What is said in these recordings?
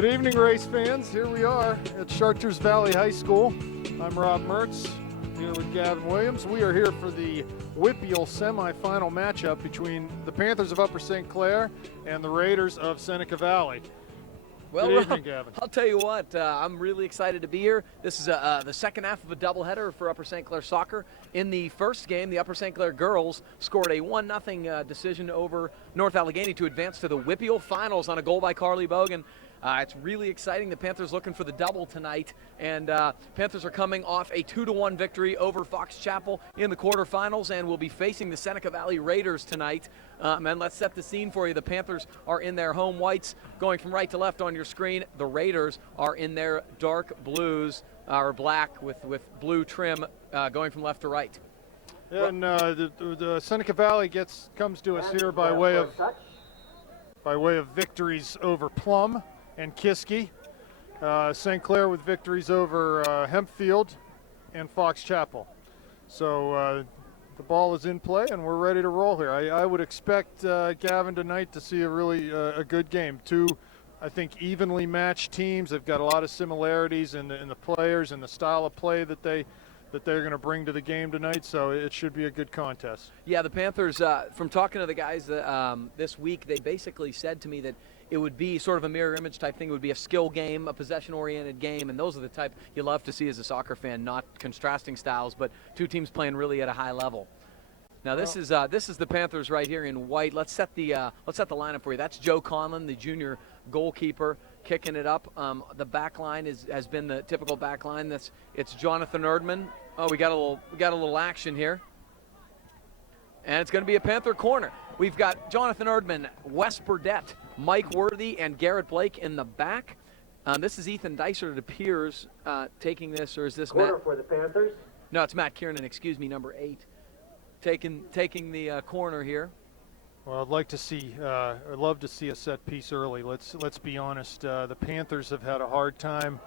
Good evening, race fans. Here we are at Chartiers Valley High School. I'm Rob Mertz, here with Gavin Williams. We are here for the WPIAL semifinal matchup between the Panthers of Upper St. Clair and the Raiders of Seneca Valley. Well, Good evening, Gavin. I'll tell you what, I'm really excited to be here. This is the second half of a doubleheader for Upper St. Clair soccer. In the first game, the Upper St. Clair girls scored a 1-0 decision over North Allegheny to advance to the WPIAL finals on a goal by Carly Bogan. It's really exciting. The Panthers looking for the double tonight, and Panthers are coming off a 2-1 victory over Fox Chapel in the quarterfinals, and will be facing the Seneca Valley Raiders tonight. And let's set the scene for you. The Panthers are in their home whites, going from right to left on your screen. The Raiders are in their dark blues, or black with blue trim, going from left to right. And the Seneca Valley comes to us here by way of victories over Plum and Kiski. St. Clair with victories over Hempfield and Fox Chapel. So the ball is in play and we're ready to roll here. I would expect Gavin tonight to see a really a good game. Two, I think, evenly matched teams. They've got a lot of similarities in the players and the style of play that they're going to bring to the game tonight, so it should be a good contest. Yeah, the Panthers, from talking to the guys this week, they basically said to me that it would be sort of a mirror image type thing. It would be a skill game, a possession-oriented game, and those are the type you love to see as a soccer fan, not contrasting styles, but two teams playing really at a high level. Now this is the Panthers right here in white. Let's set the lineup for you. That's Joe Conlon, the junior goalkeeper, kicking it up. The back line has been the typical back line. It's Jonathan Erdman. Oh, we got a little action here, and it's going to be a Panther corner. We've got Jonathan Erdman, Wes Burdett, Mike Worthy, and Garrett Blake in the back. This is Ethan Dicer, it appears, taking this, or is this corner Matt? For the Panthers? No, it's Matt Kiernan, excuse me, number 8, taking the corner here. Well, I'd love to see a set piece early. Let's be honest. The Panthers have had a hard time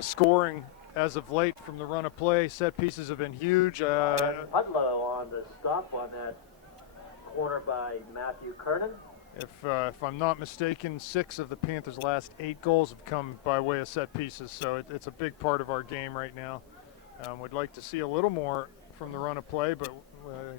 scoring as of late from the run of play. Set pieces have been huge. Pudlow on the stop on that corner by Matthew Kernan. If I'm not mistaken, 6 of the Panthers' last 8 goals have come by way of set pieces, so it's a big part of our game right now. We'd like to see a little more from the run of play, but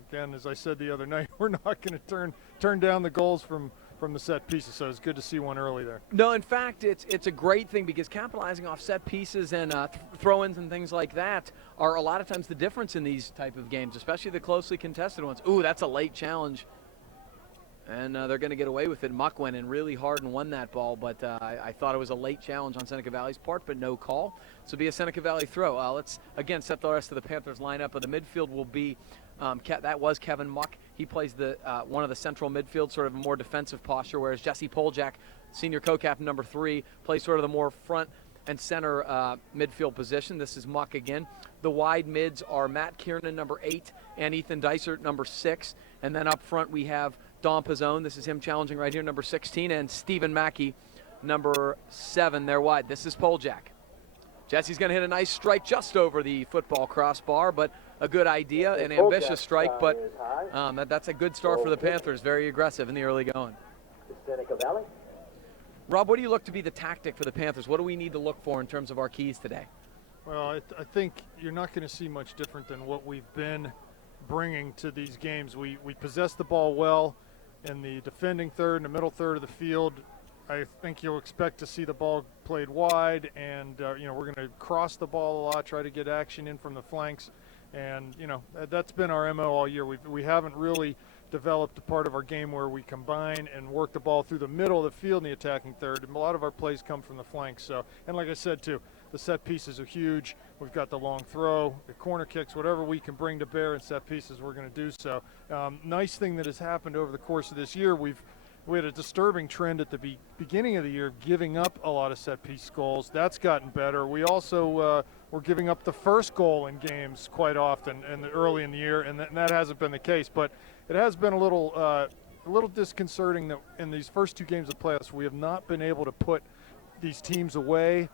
again, as I said the other night, we're not going to turn down the goals from the set pieces, so it's good to see one early there. No, in fact, it's a great thing, because capitalizing off set pieces and throw-ins and things like that are a lot of times the difference in these type of games, especially the closely contested ones. Ooh, that's a late challenge, and they're going to get away with it. Muck went in really hard and won that ball, but I thought it was a late challenge on Seneca Valley's part, but no call. So it'll be a Seneca Valley throw. Let's, again, set the rest of the Panthers lineup. But the midfield will be, that was Kevin Muck. He plays one of the central midfield, sort of a more defensive posture, whereas Jesse Poljak, senior co-captain number 3, plays sort of the more front and center midfield position. This is Muck again. The wide mids are Matt Kiernan, number 8, and Ethan Dysert, number 6. And then up front we have Dom Pizzone. This is him challenging right here, number 16, and Stephen Mackey, number 7. They're wide. This is Poljak. Jesse's going to hit a nice strike just over the football crossbar, but a good idea, an ambitious strike, but that's a good start for the Panthers. Very aggressive in the early going. Seneca Valley. Rob, what do you look to be the tactic for the Panthers? What do we need to look for in terms of our keys today? Well, I think you're not going to see much different than what we've been bringing to these games. We possess the ball well in the defending third and the middle third of the field. I think you'll expect to see the ball played wide, and we're going to cross the ball a lot, try to get action in from the flanks, and that's been our MO all year. We haven't really developed a part of our game where we combine and work the ball through the middle of the field in the attacking third, and a lot of our plays come from the flanks. So, and like I said too, the set pieces are huge. We've got the long throw, the corner kicks, whatever we can bring to bear in set pieces, we're going to do so. Nice thing that has happened over the course of this year, we had a disturbing trend at the beginning of the year, giving up a lot of set-piece goals. That's gotten better. We also were giving up the first goal in games quite often early in the year, and that hasn't been the case. But it has been a little disconcerting that in these first 2 games of playoffs, we have not been able to put these teams away,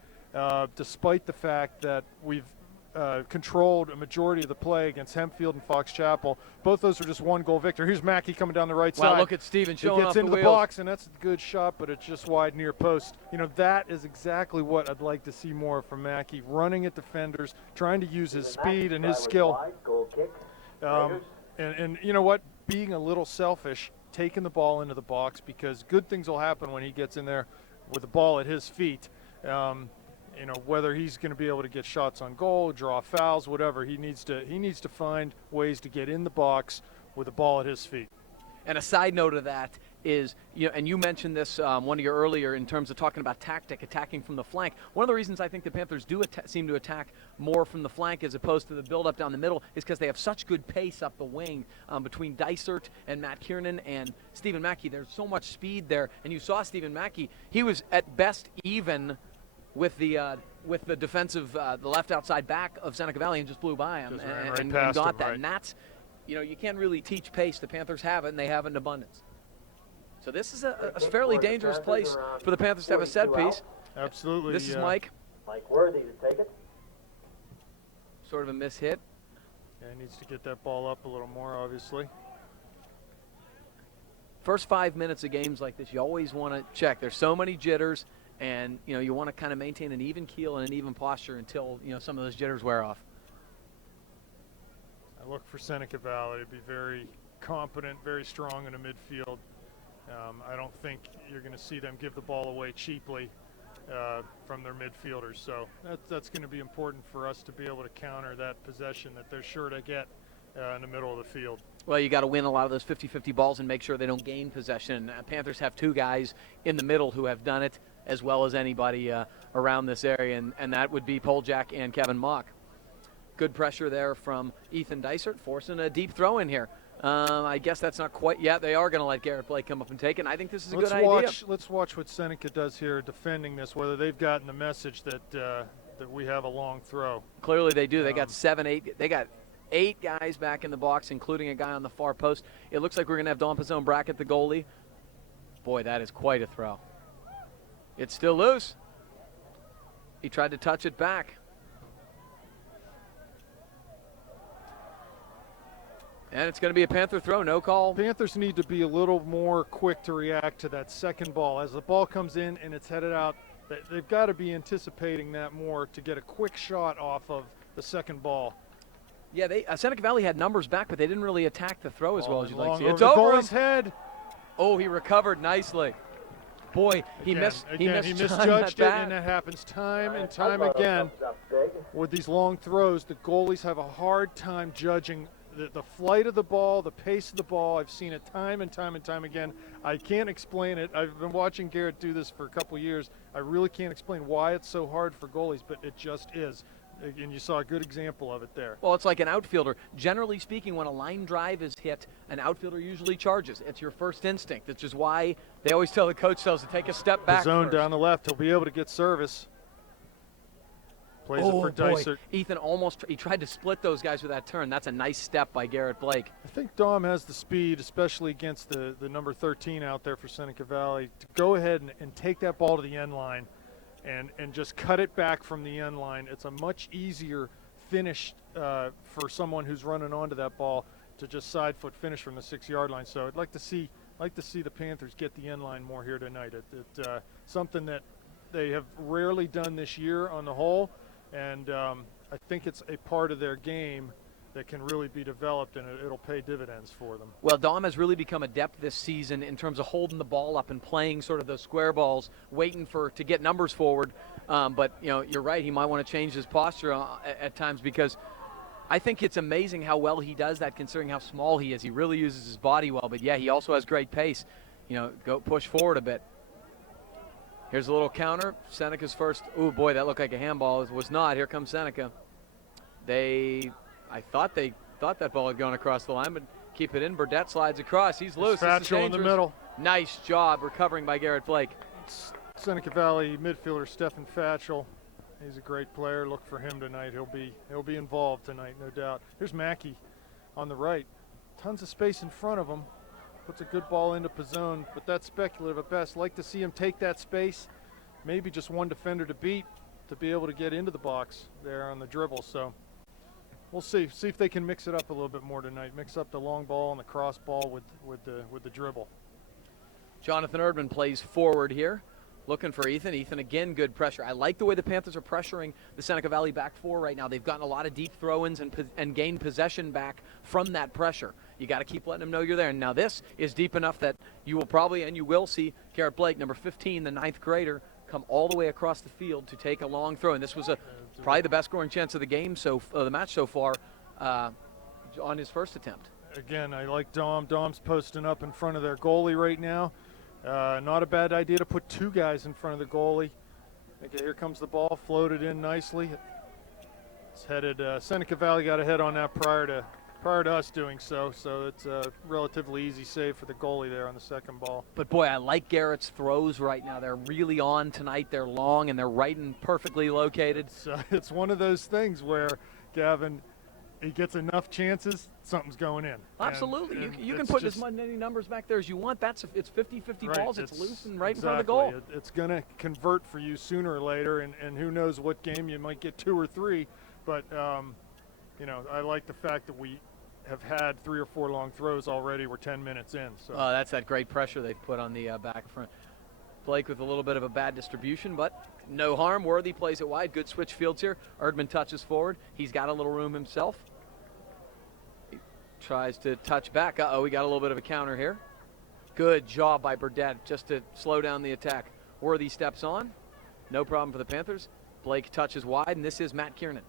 despite the fact that we've controlled a majority of the play against Hempfield and Fox Chapel. Both those are just one-goal victory. Here's Mackey coming down the right side. Wow, look at Steven showing He gets off into the the wheels. box, and that's a good shot, but it's just wide near post. You know, that is exactly what I'd like to see more from Mackey, running at defenders, trying to use his speed and his skill. Wide, goal kick. And you know what? Being a little selfish, taking the ball into the box, because good things will happen when he gets in there with the ball at his feet. You know, whether he's going to be able to get shots on goal, draw fouls, whatever, he needs to find ways to get in the box with the ball at his feet. And a side note of that is, and you mentioned this one of your earlier in terms of talking about attacking from the flank. One of the reasons I think the Panthers do seem to attack more from the flank as opposed to the build-up down the middle is because they have such good pace up the wing between Dysert and Matt Kiernan and Stephen Mackey. There's so much speed there, and you saw Stephen Mackey. He was at best even with the defensive, the left outside back of Seneca Valley, and just blew by him and got that. Right. And that's, you can't really teach pace. The Panthers have it, and they have it in abundance. So this is a fairly dangerous place for the Panthers to have a set piece. Absolutely. This is Mike. Mike Worthy to take it. Sort of a mishit. Yeah, he needs to get that ball up a little more, obviously. First 5 minutes of games like this, you always want to check. There's so many jitters, and you want to kind of maintain an even keel and an even posture until some of those jitters wear off. I look for Seneca Valley to be very competent, very strong in the midfield. I don't think you're going to see them give the ball away cheaply from their midfielders. So that's going to be important for us to be able to counter that possession that they're sure to get in the middle of the field. Well, you got to win a lot of those 50-50 balls and make sure they don't gain possession. Panthers have two guys in the middle who have done it as well as anybody around this area, and that would be Poljak and Kevin Mock. Good pressure there from Ethan Dysert, forcing a deep throw in here. I guess that's not quite yet. They are going to let Garrett Blake come up and take it, and I think this is a good idea. Let's watch what Seneca does here defending this, whether they've gotten the message that that we have a long throw. Clearly they do. They got 7, 8. They got 8 guys back in the box, including a guy on the far post. It looks like we're going to have Don Pizzone Brackett, the goalie. Boy, that is quite a throw. It's still loose. He tried to touch it back. And it's going to be a Panther throw, no call. Panthers need to be a little more quick to react to that second ball. As the ball comes in and it's headed out, they've got to be anticipating that more to get a quick shot off of the second ball. Yeah, Seneca Valley had numbers back, but they didn't really attack the throw as well as you'd like to see. It's over his head. Oh, he recovered nicely. Boy, he misjudged it, and that happens time and time again. With these long throws, the goalies have a hard time judging the flight of the ball, the pace of the ball. I've seen it time and time and time again. I can't explain it. I've been watching Garrett do this for a couple years. I really can't explain why it's so hard for goalies, but it just is. And you saw a good example of it there. Well, it's like an outfielder. Generally speaking, when a line drive is hit, an outfielder usually charges. It's your first instinct, which is why they always tell the coach cells to take a step back. The zone first. Down the left, he'll be able to get service. Plays it for Dysert. Ethan he tried to split those guys with that turn. That's a nice step by Garrett Blake. I think Dom has the speed, especially against the number 13 out there for Seneca Valley, to go ahead and take that ball to the end line and just cut it back from the end line. It's a much easier finish for someone who's running onto that ball to just side foot finish from the 6-yard line. So I'd like to see the Panthers get the end line more here tonight. It's something that they have rarely done this year on the whole. And I think it's a part of their game that can really be developed, and it'll pay dividends for them. Well, Dom has really become adept this season in terms of holding the ball up and playing sort of those square balls, waiting to get numbers forward. But, you're right. He might want to change his posture at times, because I think it's amazing how well he does that considering how small he is. He really uses his body well. But, yeah, he also has great pace. Go push forward a bit. Here's a little counter. Seneca's first. Ooh, boy, that looked like a handball. It was not. Here comes Seneca. I thought that ball had gone across the line, but keep it in. Burdett slides across. He's loose. Fatchell in the middle. Nice job recovering by Garrett Blake. Seneca Valley midfielder Stephen Fatchell. He's a great player. Look for him tonight. He'll be involved tonight, no doubt. Here's Mackey on the right. Tons of space in front of him. Puts a good ball into Pizzone, but that's speculative at best. Like to see him take that space, maybe just one defender to beat to be able to get into the box there on the dribble. So we'll see if they can mix it up a little bit more tonight. Mix up the long ball and the cross ball with the dribble. Jonathan Erdman plays forward here, looking for Ethan. Ethan, again, good pressure. I like the way the Panthers are pressuring the Seneca Valley back four right now. They've gotten a lot of deep throw-ins and gained possession back from that pressure. You got to keep letting them know you're there. And now this is deep enough that you will probably and you will see Garrett Blake, number 15, the 9th grader, come all the way across the field to take a long throw. And this was probably the best scoring chance of the game, the match so far, on his first attempt. Again, I like Dom. Dom's posting up in front of their goalie right now. Not a bad idea to put 2 guys in front of the goalie. Okay, here comes the ball, floated in nicely. It's headed. Seneca Valley got ahead on that prior to us doing so. So it's a relatively easy save for the goalie there on the second ball. But boy, I like Garrett's throws right now. They're really on tonight. They're long and they're right and perfectly located. It's one of those things where, Gavin, he gets enough chances, something's going in. Absolutely. And you can put as many numbers back there as you want. It's 50-50 right, balls. It's loose and right exactly. in front of the goal. It's going to convert for you sooner or later, and who knows what game you might get 2 or 3. But, I like the fact that we have had 3 or 4 long throws already. We're 10 minutes in. So that's that great pressure they've put on the back front. Blake with a little bit of a bad distribution, but no harm. Worthy plays it wide. Good switch fields here. Erdman touches forward. He's got a little room himself. He tries to touch back. We got a little bit of a counter here. Good job by Burdett just to slow down the attack. Worthy steps on. No problem for the Panthers. Blake touches wide, and this is Matt Kiernan.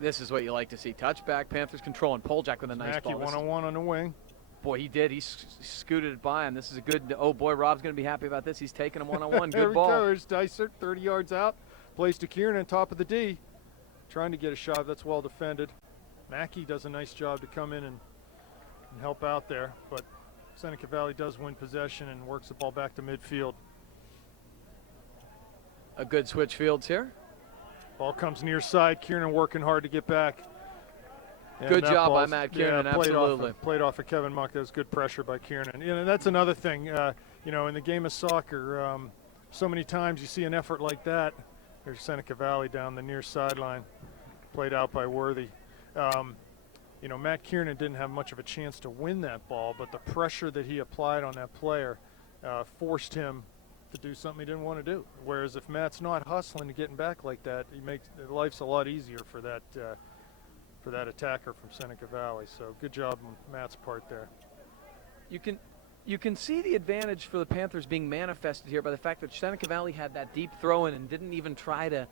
This is what you like to see. Touchback, Panthers control, and Poljak with a nice Mackey ball. one-on-one on the wing. Boy, he did. He scooted it by him. This is a good. Oh boy, Rob's going to be happy about this. He's taking him one-on-one. Good ball. There we go. There's Dysert, 30 yards out. Plays to Kieran, top of the D. Trying to get a shot. That's well defended. Mackey does a nice job to come in and help out there. But Seneca Valley does win possession and works the ball back to midfield. A good switch fields here. Ball comes near side. Kieran working hard to get back. And good job by Matt Kiernan, absolutely. Played off of Kevin Muck. That was good pressure by Kiernan. That's another thing, in the game of soccer, so many times you see an effort like that. There's Seneca Valley down the near sideline, played out by Worthy. Matt Kiernan didn't have much of a chance to win that ball, but the pressure that he applied on that player forced him to do something he didn't want to do. Whereas if Matt's not hustling and getting back like that, he makes life's a lot easier for that attacker from Seneca Valley. So good job on Matt's part there. You can see the advantage for the Panthers being manifested here by the fact that Seneca Valley had that deep throw in and didn't even try to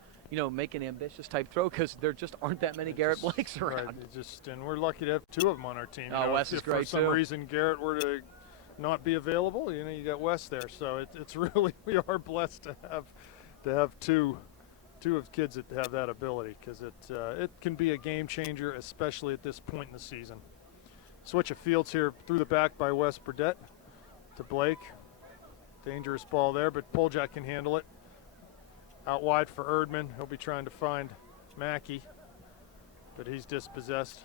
make an ambitious type throw because there just aren't that many Garrett Blakes around. Right, and we're lucky to have 2 of them on our team. Wes is great for some reason Garrett were to not be available, you got Wes there. So it's really, we are blessed to have two of kids that have that ability, because it can be a game changer, especially at this point in the season. Switch of fields here through the back by Wes Burdett to Blake. Dangerous ball there, but Poljak can handle it. Out wide for Erdman. He'll be trying to find Mackey, but he's dispossessed.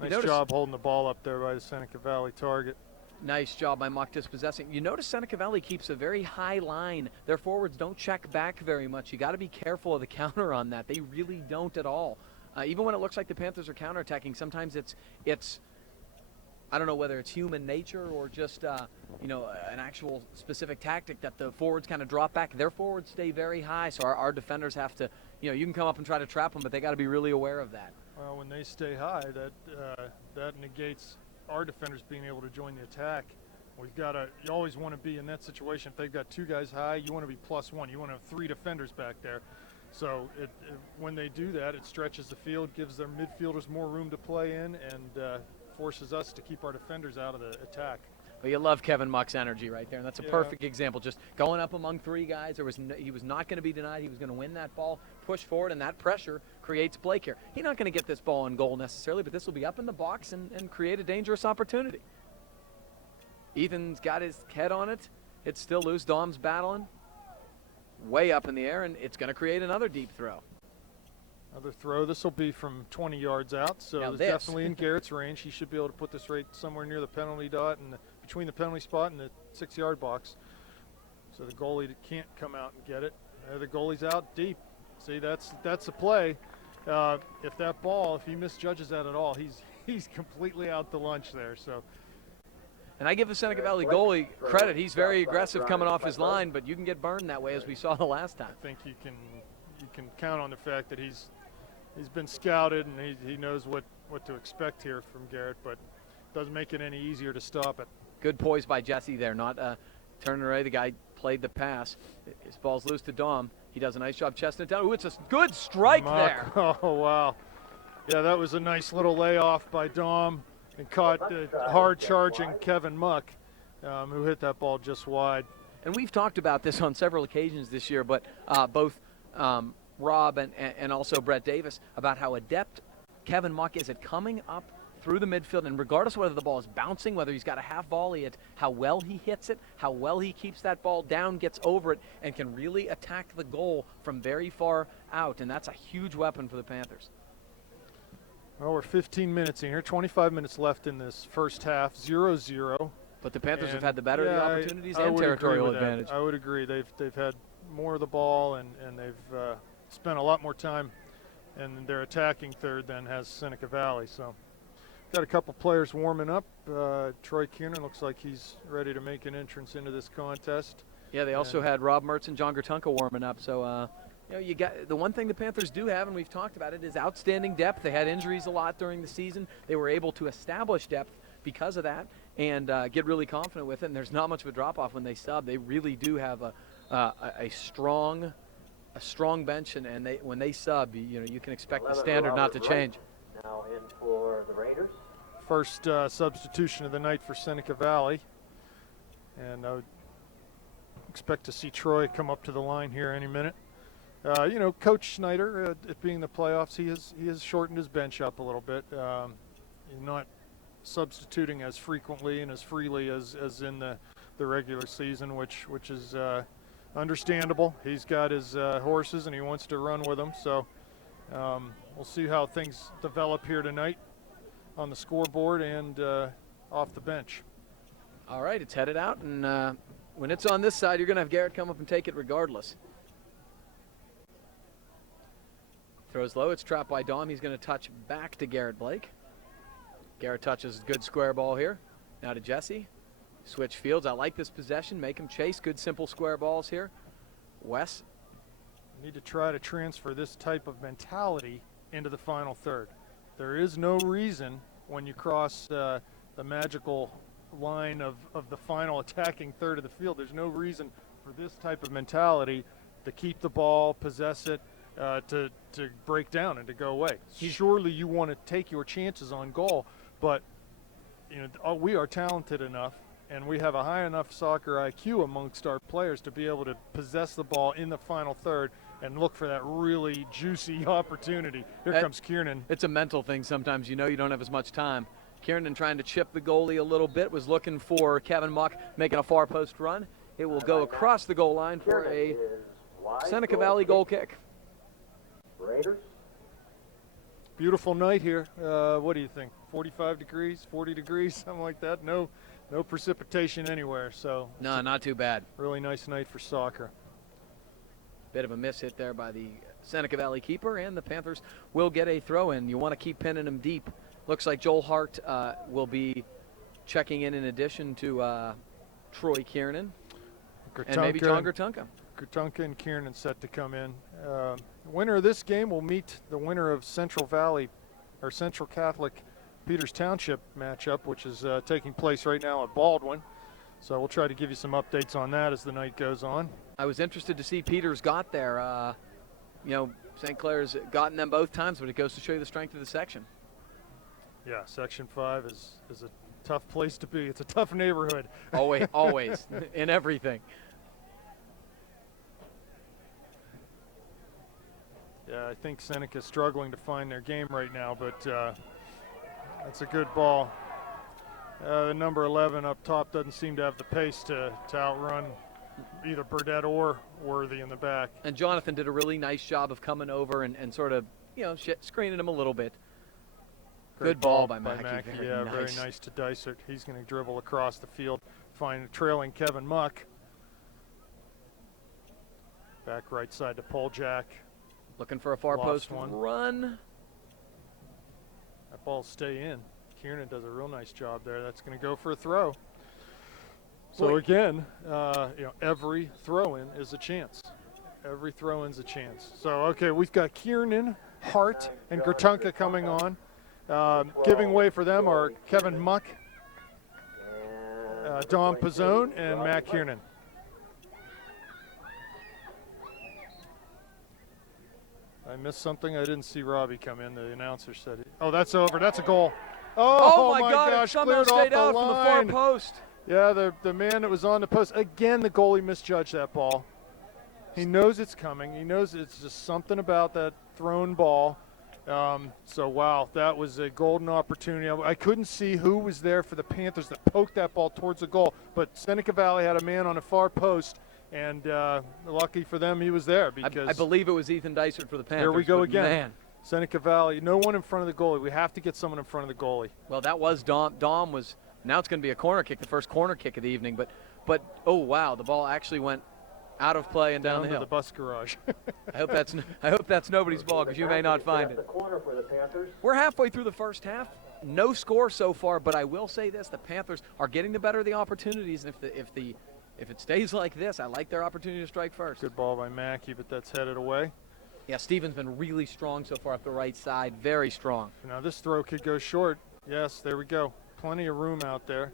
Nice job holding the ball up there by the Seneca Valley target. Nice job by Muck dispossessing. You notice Seneca Valley keeps a very high line. Their forwards don't check back very much. You got to be careful of the counter on that. They really don't at all. Even when it looks like the Panthers are counterattacking, sometimes it's I don't know whether it's human nature or just an actual specific tactic that the forwards kind of drop back. Their forwards stay very high, so our defenders have to, you can come up and try to trap them, but they got to be really aware of that. Well, when they stay high, that negates our defenders being able to join the attack. You always want to be in that situation. If they've got 2 guys high, you want to be +1. You want to have 3 defenders back there. So when they do that, it stretches the field, gives their midfielders more room to play in, and forces us to keep our defenders out of the attack. Well, you love Kevin Muck's energy right there, and that's a perfect example. Just going up among 3 guys, he was not going to be denied. He was going to win that ball, push forward, and that pressure creates Blake here. He's not going to get this ball in goal necessarily, but this will be up in the box and create a dangerous opportunity. Ethan's got his head on it. It's still loose. Dom's battling. Way up in the air, and it's going to create another deep throw. Another throw. This will be from 20 yards out, so it's definitely in Garrett's range. He should be able to put this right somewhere near the penalty dot and between the penalty spot and the 6-yard box. So the goalie can't come out and get it. The goalie's out deep. See, that's a play. If that ball, if he misjudges that at all, he's completely out to lunch there. So. And I give the Seneca Valley goalie credit. He's very aggressive coming off his line, but you can get burned that way, as we saw the last time. I think you can count on the fact that he's been scouted and he knows what to expect here from Garrett, but doesn't make it any easier to stop it. Good poise by Jesse there, not turning away. The guy played the pass. His ball's loose to Dom. He does a nice job chesting it down. Ooh, it's a good strike there. Oh, wow. Yeah, that was a nice little layoff by Dom and caught hard-charging Kevin Muck, who hit that ball just wide. And we've talked about this on several occasions this year, but both Rob and also Brett Davis about how adept Kevin Muck is at coming up through the midfield, and regardless of whether the ball is bouncing, whether he's got a half volley, at how well he hits it, how well he keeps that ball down, gets over it, and can really attack the goal from very far out, and that's a huge weapon for the Panthers. Well, we're 15 minutes in here, 25 minutes left in this first half, 0-0. But the Panthers have had the better of the opportunities and territorial advantage. I would agree. They've had more of the ball, and they've spent a lot more time in their attacking third than has Seneca Valley. So got a couple players warming up. Troy Kiernan looks like he's ready to make an entrance into this contest. Yeah, they also had Rob Mertz and John Gertunka warming up. So, you got the one thing the Panthers do have, and we've talked about it, is outstanding depth. They had injuries a lot during the season. They were able to establish depth because of that and get really confident with it. And there's not much of a drop-off when they sub. They really do have a strong bench, and when they sub, you can expect the standard not to change. Now in for the Raiders. First substitution of the night for Seneca Valley, and I would expect to see Troy come up to the line here any minute. Coach Schneider, it being the playoffs, he has shortened his bench up a little bit. He's not substituting as frequently and as freely as in the regular season, which is understandable. He's got his horses and he wants to run with them. So we'll see how things develop here tonight on the scoreboard and off the bench. All right, it's headed out, and when it's on this side, you're going to have Garrett come up and take it regardless. Throws low. It's trapped by Dom. He's going to touch back to Garrett Blake. Garrett touches good square ball here. Now to Jesse. Switch fields. I like this possession. Make him chase. Good simple square balls here. Wes. Need to try to transfer this type of mentality into the final third. There is no reason when you cross the magical line of the final attacking third of the field, there's no reason for this type of mentality to keep the ball, possess it, to break down and to go away. Surely you want to take your chances on goal, but we are talented enough and we have a high enough soccer IQ amongst our players to be able to possess the ball in the final third and look for that really juicy opportunity. Here comes Kiernan. It's a mental thing sometimes. You don't have as much time. Kiernan trying to chip the goalie a little bit, was looking for Kevin Muck making a far post run. It will go across the goal line for a Seneca Valley goal kick. Raiders. Beautiful night here. What do you think? 45 degrees, 40 degrees, something like that? No precipitation anywhere. So no, not too bad. Really nice night for soccer. Bit of a miss hit there by the Seneca Valley keeper, and the Panthers will get a throw in. You want to keep pinning them deep. Looks like Joel Hart will be checking in addition to Troy Kiernan and maybe John Gertunka. Gertunka and Kiernan set to come in. Winner of this game will meet the winner of Central Catholic Peters Township matchup, which is taking place right now at Baldwin. So we'll try to give you some updates on that as the night goes on. I was interested to see Peters got there. St. Clair's gotten them both times, but it goes to show you the strength of the section. Yeah, Section 5 is a tough place to be. It's a tough neighborhood. Always, in everything. Yeah, I think Seneca's struggling to find their game right now, but that's a good ball. The number 11 up top doesn't seem to have the pace to outrun either Burdett or Worthy in the back. And Jonathan did a really nice job of coming over and sort of, screening him a little bit. Good ball by Mackey. Very nice to Dysert. He's going to dribble across the field, find trailing Kevin Muck. Back right side to Poljak. Looking for a far Lost post one. run. That ball stay in. Kiernan does a real nice job there. That's going to go for a throw. So Boy. again, every throw-in is a chance. Every throw-in's a chance. So, okay, we've got Kiernan, Hart, and Gratunka coming on. Giving way for them are Kevin Muck, Dom Pizzone, and Matt Kiernan. I missed something. I didn't see Robbie come in. The announcer said it. Oh, that's over. That's a goal. Oh my God, gosh, it somehow cleared off stayed the out from the far line. post. Yeah, the man that was on the post. Again, the goalie misjudged that ball. He knows it's coming. He knows it's just something about that thrown ball. So, wow, that was a golden opportunity. I couldn't see who was there for the Panthers that poked that ball towards the goal. But Seneca Valley had a man on the far post, and lucky for them he was there. Because I believe it was Ethan Dysert for the Panthers. here we go but again. Man. Seneca Valley, no one in front of the goalie. We have to get someone in front of the goalie. Well, that was Dom. Dom was, now it's going to be a corner kick, the first corner kick of the evening. But oh, wow, the ball actually went out of play and down the to hill. the bus garage. I hope that's nobody's ball because you may not find it. The corner for the Panthers. We're halfway through the first half. No score so far, but I will say this: the Panthers are getting the better of the opportunities, and if it stays like this, I like their opportunity to strike first. Good ball by Mackey, but that's headed away. Yeah, Steven's been really strong so far up the right side, very strong. Now this throw could go short. Yes, there we go. Plenty of room out there.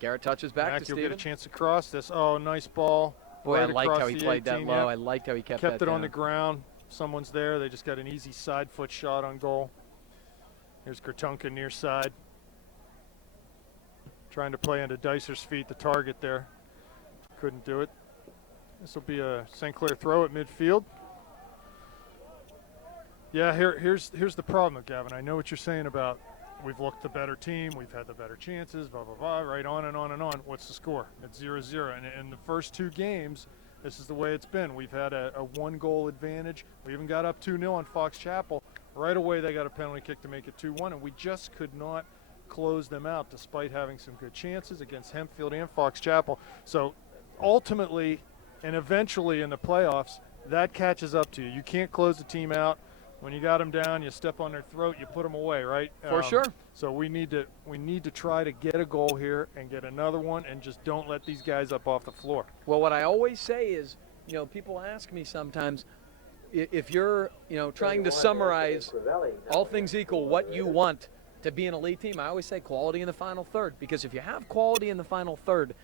Garrett touches back to Mackey will Steven. get a chance to cross this. Oh, nice ball. Boy, right I liked across how he the played that 18, low. yeah. I liked how he kept it that on down. the ground. Someone's there. They just got an easy side foot shot on goal. Here's Gratunka near side. Trying to play into Dicer's feet, the target there. Couldn't do it. This will be a St. Clair throw at midfield. Yeah, here's the problem, Gavin. I know what you're saying about we've looked the better team, we've had the better chances, blah, blah, blah, right on and on and on. What's the score? It's 0-0. And in the first two games, this is the way it's been. We've had a one-goal advantage. We even got up 2-0 on Fox Chapel. Right away, they got a penalty kick to make it 2-1, and we just could not close them out despite having some good chances against Hempfield and Fox Chapel. So ultimately and eventually in the playoffs, that catches up to you. You can't close the team out. When you got them down, you step on their throat, you put them away, right? For sure. So we need to try to get a goal here and get another one, and just don't let these guys up off the floor. Well, what I always say is, people ask me sometimes, if you're, trying to summarize all things equal what you want to be an elite team, I always say quality in the final third. Because if you have quality in the final third,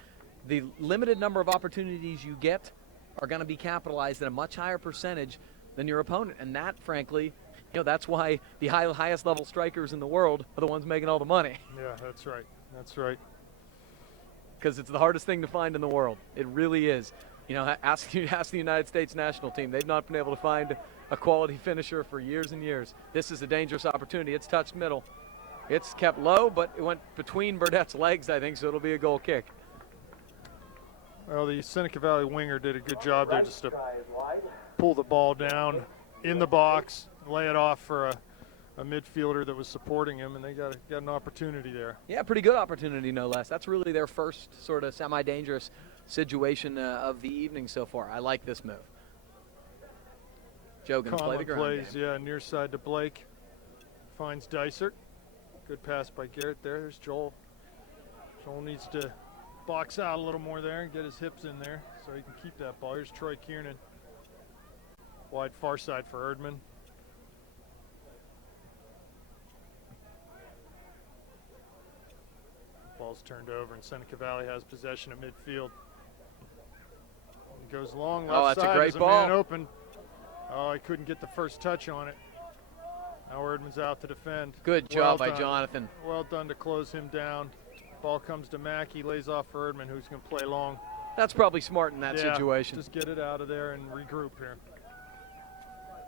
the limited number of opportunities you get are going to be capitalized at a much higher percentage than your opponent. And that, frankly, that's why the highest level strikers in the world are the ones making all the money. Yeah, that's right. That's right. Because it's the hardest thing to find in the world. It really is. Ask the United States national team. They've not been able to find a quality finisher for years and years. This is a dangerous opportunity. It's touched middle. It's kept low, but it went between Burdett's legs, I think, so it'll be a goal kick. Well, the Seneca Valley winger did a good job there just to pull the ball down in the box, lay it off for a midfielder that was supporting him, and they got an opportunity there. Yeah, pretty good opportunity, no less. That's really their first sort of semi-dangerous situation of the evening so far. I like this move. Joe going to play the ground plays, game. yeah, near side to Blake. Finds Dysert. Good pass by Garrett there. There's Joel. Joel needs to box out a little more there and get his hips in there so he can keep that ball. Here's Troy Kiernan. Wide far side for Erdman. Ball's turned over, and Seneca Valley has possession at midfield. It goes long left that's a side. great There's ball. Man open. Oh, he couldn't get the first touch on it. Now Erdman's out to defend. Good job by done. Jonathan. Well done to close him down. Ball comes to Mackey, lays off for Erdman, who's going to play long. That's probably smart in that situation. Just get it out of there and regroup here.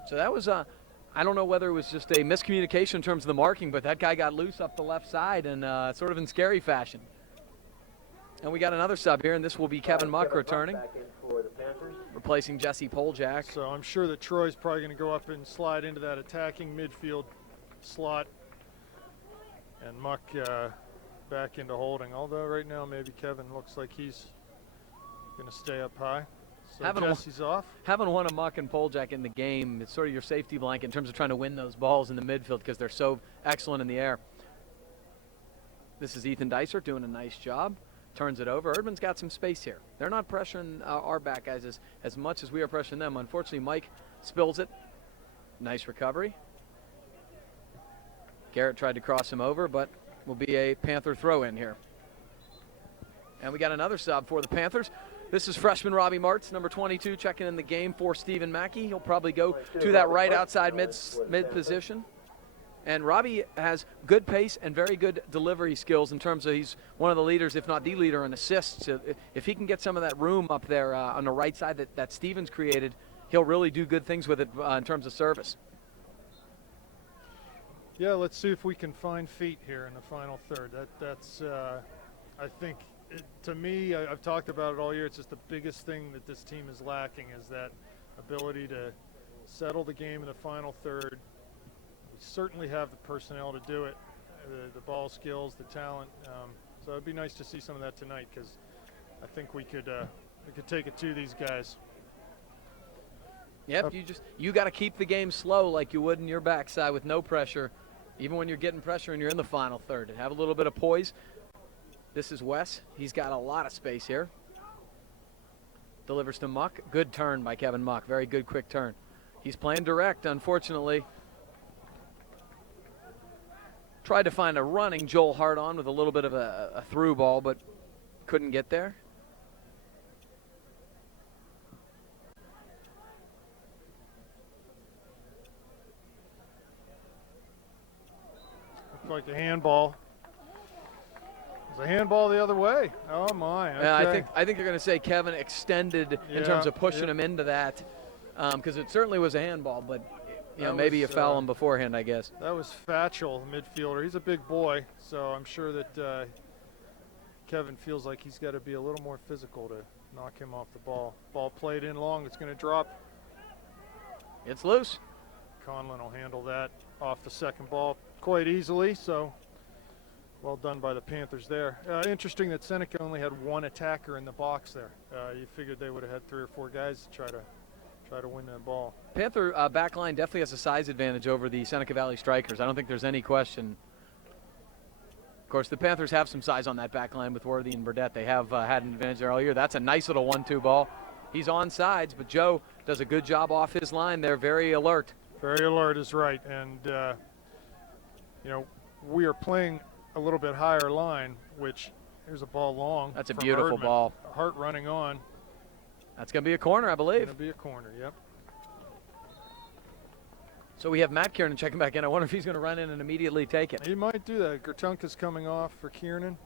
So that was I don't know whether it was just a miscommunication in terms of the marking, but that guy got loose up the left side and sort of in scary fashion. And we got another sub here, and this will be Kevin Muck returning, Back in for the Panthers. replacing Jesse Poljak. So I'm sure that Troy's probably going to go up and slide into that attacking midfield slot. And Muck back into holding. Although right now maybe Kevin looks like he's going to stay up high. So Having Jesse's off. Having one a muck and pole jack in the game, it's sort of your safety blanket in terms of trying to win those balls in the midfield because they're so excellent in the air. This is Ethan Dysart doing a nice job. Turns it over. Erdman's got some space here. They're not pressuring our back guys as much as we are pressuring them. Unfortunately, Mike spills it. Nice recovery. Garrett tried to cross him over, but will be a Panther throw in here. And we got another sub for the Panthers. This is freshman Robbie Martz, number 22, checking in the game for Stephen Mackey. He'll probably go to that right outside mid position. And Robbie has good pace and very good delivery skills in terms of he's one of the leaders, if not the leader, in assists. If he can get some of that room up there on the right side that Stevens created, he'll really do good things with it in terms of service. Yeah, let's see if we can find feet here in the final third. That's I think, to me, I've talked about it all year. It's just the biggest thing that this team is lacking is that ability to settle the game in the final third. We certainly have the personnel to do it, the ball skills, the talent. So it'd be nice to see some of that tonight because I think we could take it to these guys. Yep, you got to keep the game slow like you would in your backside with no pressure, even when you're getting pressure and you're in the final third. And have a little bit of poise. This is Wes. He's got a lot of space here. Delivers to Muck. Good turn by Kevin Muck. Very good quick turn. He's playing direct, unfortunately. Tried to find a running Joel Hart on with a little bit of a through ball, but couldn't get there. Looked like a handball. It's a handball the other way. Oh my! Okay. Yeah, I think they're going to say Kevin extended in terms of pushing him into that, because it certainly was a handball, but maybe you foul him beforehand, I guess. That was Fatchell, midfielder. He's a big boy, so I'm sure that Kevin feels like he's got to be a little more physical to knock him off the ball. Ball played in long. It's going to drop. It's loose. Conlon will handle that off the second ball quite easily, so well done by the Panthers there. Interesting that Seneca only had one attacker in the box there. You figured they would have had 3 or 4 guys to try to win that ball. Panther back line definitely has a size advantage over the Seneca Valley Strikers. I don't think there's any question. Of course, the Panthers have some size on that back line with Worthy and Burdette. They have had an advantage there all year. That's a nice little 1-2 ball. He's on sides, but Joe does a good job off his line. They're very alert. Very alert is right, and we are playing a little bit higher line, which here's a ball long. That's a beautiful ball. Hart running on. That's going to be a corner, I believe. Going to be a corner, yep. So we have Matt Kiernan checking back in. I wonder if he's going to run in and immediately take it. He might do that. Gertunka's coming off for Kiernan.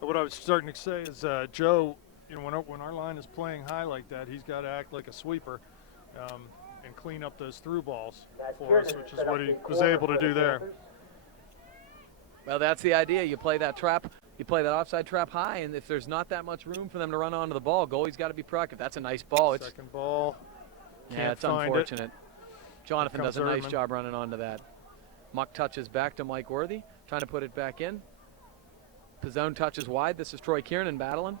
What I was starting to say is Joe, when our line is playing high like that, he's got to act like a sweeper and clean up those through balls for us, which is what he was able to do there. Well, that's the idea. You play that trap. You play that offside trap high, and if there's not that much room for them to run onto the ball, goalie's got to be proactive. That's a nice ball. Second ball. Yeah, it's unfortunate. Jonathan does a nice job running onto that. Muck touches back to Mike Worthy, trying to put it back in. Pizzone touches wide. This is Troy Kiernan battling.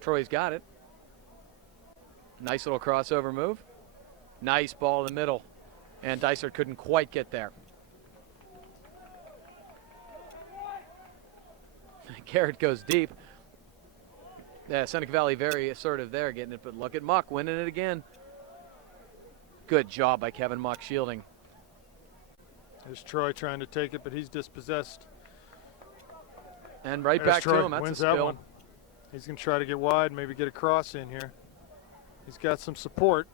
Troy's got it. Nice little crossover move. Nice ball in the middle. And Dysart couldn't quite get there. Garrett goes deep. Yeah, Seneca Valley very assertive there getting it, but look at Muck winning it again. Good job by Kevin Muck shielding. There's Troy trying to take it, but he's dispossessed. And right back Troy to him. That's wins a spill. that one. He's going to try to get wide, maybe get a cross in here. He's got some support.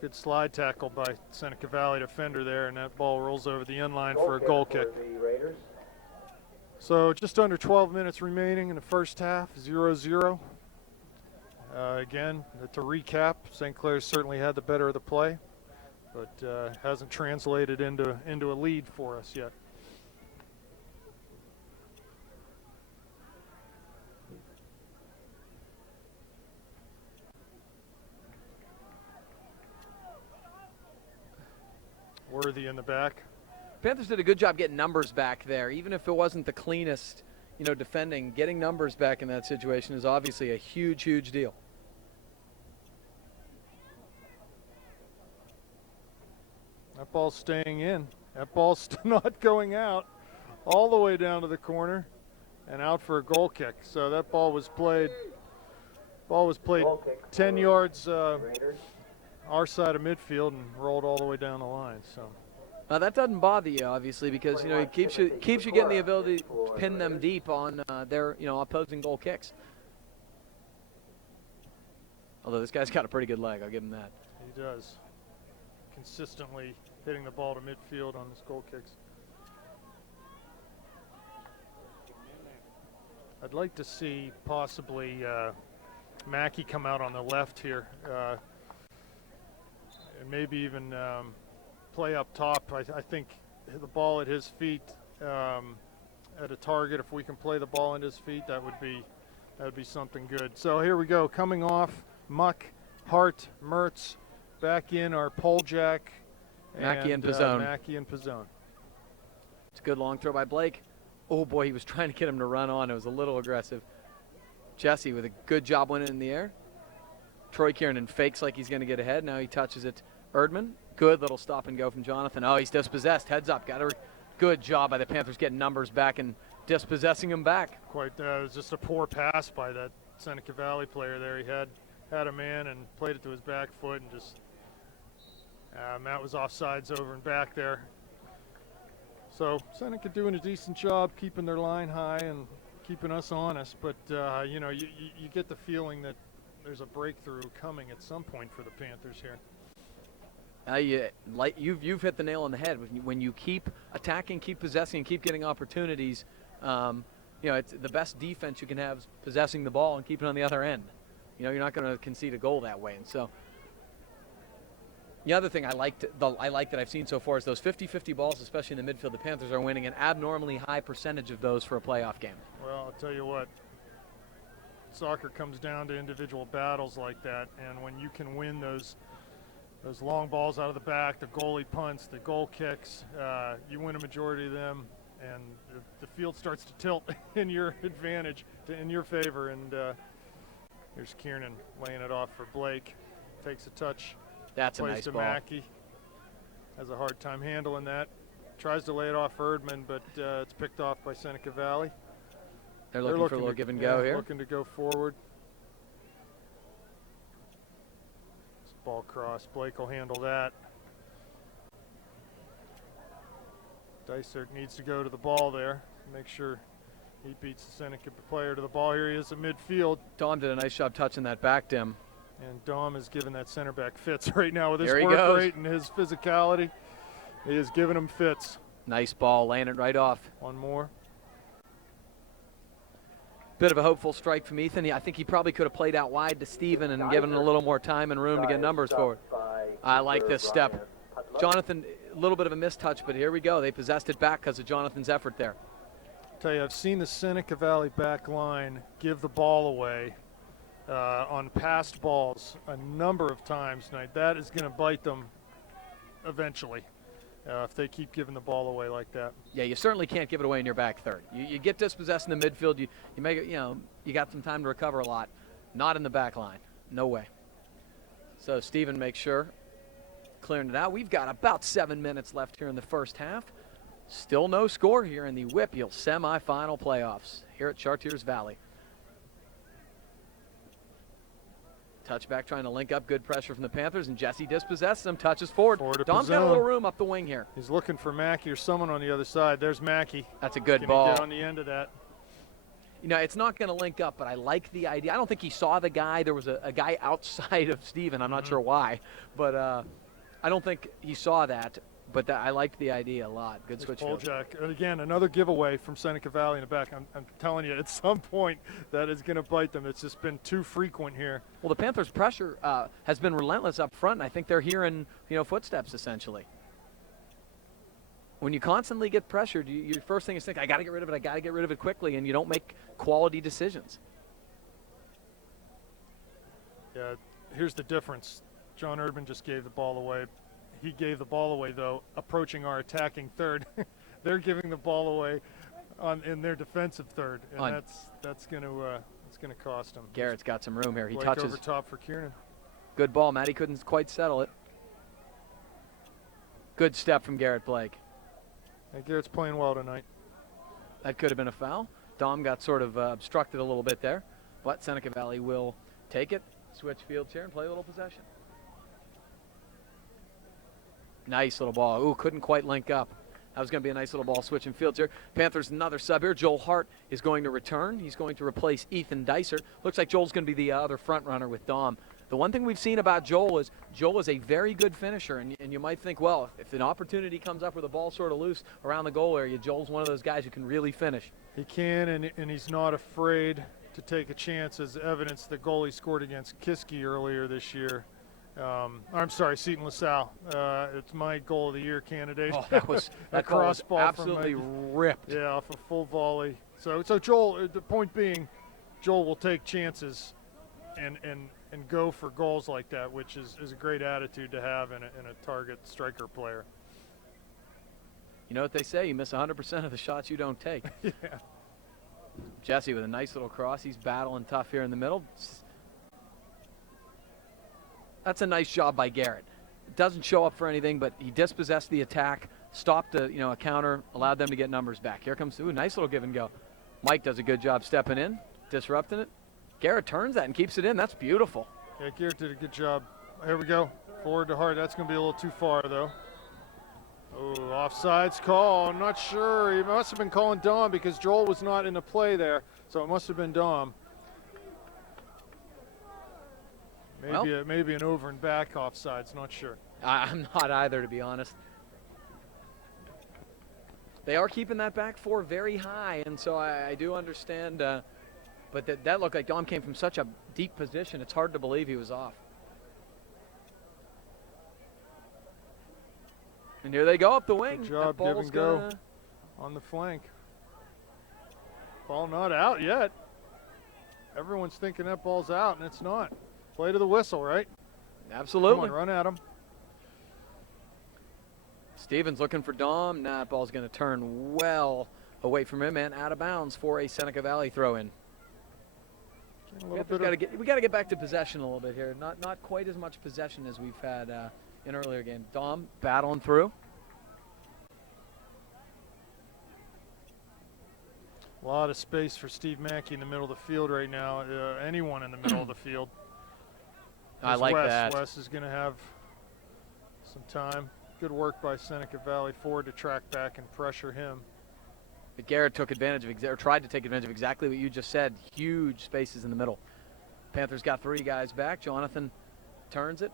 Good slide tackle by Seneca Valley defender there, and that ball rolls over the end line for a goal kick. So just under 12 minutes remaining in the first half, 0-0. Again, to recap, St. Clair's certainly had the better of the play, but hasn't translated into a lead for us yet. Worthy in the back. Panthers did a good job getting numbers back there, even if it wasn't the cleanest defending, getting numbers back in that situation is obviously a huge, huge deal. That ball's staying in. That ball's not going out all the way down to the corner and out for a goal kick. So that ball was played 10 yards our side of midfield and rolled all the way down the line. So that doesn't bother you, obviously, because it keeps you getting the ability to pin them deep on their opposing goal kicks. Although this guy's got a pretty good leg, I'll give him that. He does. Consistently hitting the ball to midfield on his goal kicks. I'd like to see possibly Mackey come out on the left here, and maybe even play up top. I think the ball at his feet at a target. If we can play the ball at his feet, that would be something good. So here we go. Coming off, Muck, Hart, Mertz, back in our Poljak, Mackey and Pizzone. Mackey and Pizzone. It's a good long throw by Blake. Oh boy, he was trying to get him to run on. It was a little aggressive. Jesse with a good job winning in the air. Troy Kiernan fakes like he's going to get ahead. Now he touches it. Erdman, good little stop and go from Jonathan. Oh, he's dispossessed. Heads up. Good job by the Panthers getting numbers back and dispossessing him back. It was just a poor pass by that Seneca Valley player there. He had a man and played it to his back foot and just Matt was offsides over and back there. So Seneca doing a decent job keeping their line high and keeping us honest, but you get the feeling that there's a breakthrough coming at some point for the Panthers here. You've hit the nail on the head. When you keep attacking, keep possessing, and keep getting opportunities, it's the best defense you can have is possessing the ball and keeping it on the other end. You're not going to concede a goal that way. And so the other thing I like that I've seen so far is those 50-50 balls, especially in the midfield. The Panthers are winning an abnormally high percentage of those for a playoff game. Well, I'll tell you what, soccer comes down to individual battles like that, and when you can win those long balls out of the back, the goalie punts, the goal kicks, you win a majority of them, and the field starts to tilt in your advantage, in your favor. And here's Kiernan laying it off for Blake. Takes a touch. That's a nice to ball. Mackey. Has a hard time handling that. Tries to lay it off Erdman, but it's picked off by Seneca Valley. They're looking for a little give and go here. Looking to go forward. Ball cross. Blake will handle that. Dysert needs to go to the ball there. Make sure he beats the Seneca player to the ball. Here he is at midfield. Dom did a nice job touching that back dim. And Dom is giving that center back fits right now with his There he work goes. rate and his physicality. He is giving him fits. Nice ball, laying it right off. One more. Bit of a hopeful strike from Ethan. I think he probably could have played out wide to Steven and given him a little more time and room to get numbers forward. I like this step. Jonathan, a little bit of a mistouch, but here we go. They possessed it back because of Jonathan's effort there. Tell you, I've seen the Seneca Valley back line give the ball away on past balls a number of times tonight. That is going to bite them eventually if they keep giving the ball away like that. Yeah, you certainly can't give it away in your back third. You get dispossessed in the midfield, you make it, you got some time to recover a lot. Not in the back line. No way. So Steven makes sure, clearing it out. We've got about 7 minutes left here in the first half. Still no score here in the WPIAL semifinal playoffs here at Chartiers Valley. Touchback trying to link up, good pressure from the Panthers, and Jesse dispossessed them, touches forward. Dom's got a little room up the wing here. He's looking for Mackey or someone on the other side. There's Mackey. That's a good Can ball. He get on the end of that? It's not going to link up, but I like the idea. I don't think he saw the guy. There was a guy outside of Steven. I'm not sure why, but I don't think he saw that. But I liked the idea a lot. Good switch. Poljak. And again, another giveaway from Seneca Valley in the back. I'm telling you, at some point that is going to bite them. It's just been too frequent here. Well, the Panthers' pressure has been relentless up front, and I think they're hearing footsteps essentially. When you constantly get pressured, your first thing is think, I got to get rid of it. I got to get rid of it quickly, and you don't make quality decisions. Yeah, here's the difference. John Erdman just gave the ball away. He gave the ball away, though, approaching our attacking third. They're giving the ball away in their defensive third, and On. that's going to cost them. Garrett's got some room here. He Blake touches. over top for Kieran. Good ball. Matty couldn't quite settle it. Good step from Garrett Blake. And Garrett's playing well tonight. That could have been a foul. Dom got sort of obstructed a little bit there, but Seneca Valley will take it, switch fields here, and play a little possession. Nice little ball. Ooh, couldn't quite link up. That was going to be a nice little ball switching fields here. Panthers another sub here. Joel Hart is going to return. He's going to replace Ethan Dicer. Looks like Joel's going to be the other front runner with Dom. The one thing we've seen about Joel is a very good finisher, and you might think, well, if an opportunity comes up with the ball sort of loose around the goal area, Joel's one of those guys who can really finish. He can, and he's not afraid to take a chance, as evidence the goal he scored against Kiski earlier this year. I'm sorry, Seton LaSalle. It's my goal of the year candidate. Oh, that was that cross ball absolutely ripped. Yeah, off a full volley. So Joel, the point being, Joel will take chances and go for goals like that, which is a great attitude to have in a target striker player. You know what they say, you miss 100% of the shots you don't take. Yeah. Jesse with a nice little cross. He's battling tough here in the middle. That's a nice job by Garrett. It doesn't show up for anything, but he dispossessed the attack, stopped a counter, allowed them to get numbers back. Here comes, nice little give and go. Mike does a good job stepping in, disrupting it. Garrett turns that and keeps it in. That's beautiful. Yeah, Garrett did a good job. Here we go. Forward to Hart. That's going to be a little too far, though. Oh, offsides call. I'm not sure. He must have been calling Dom because Joel was not in the play there, so it must have been Dom. Maybe an over and back offsides. Not sure. I'm not either, to be honest. They are keeping that back four very high, and so I do understand. But that looked like Dom came from such a deep position, it's hard to believe he was off. And here they go up the wing. Good job, give and go on the flank. Ball not out yet. Everyone's thinking that ball's out, and it's not. Play to the whistle, right? Absolutely. Come on, run at him. Stevens looking for Dom. Nah, that ball's going to turn well away from him and out of bounds for a Seneca Valley throw-in. We got to get back to possession a little bit here. Not quite as much possession as we've had in earlier games. Dom battling through. A lot of space for Steve Mackey in the middle of the field right now. Anyone in the middle of the field. I like that. Wes is going to have some time. Good work by Seneca Valley forward to track back and pressure him. But Garrett took advantage of, or tried to take advantage of exactly what you just said. Huge spaces in the middle. Panthers got three guys back. Jonathan turns it.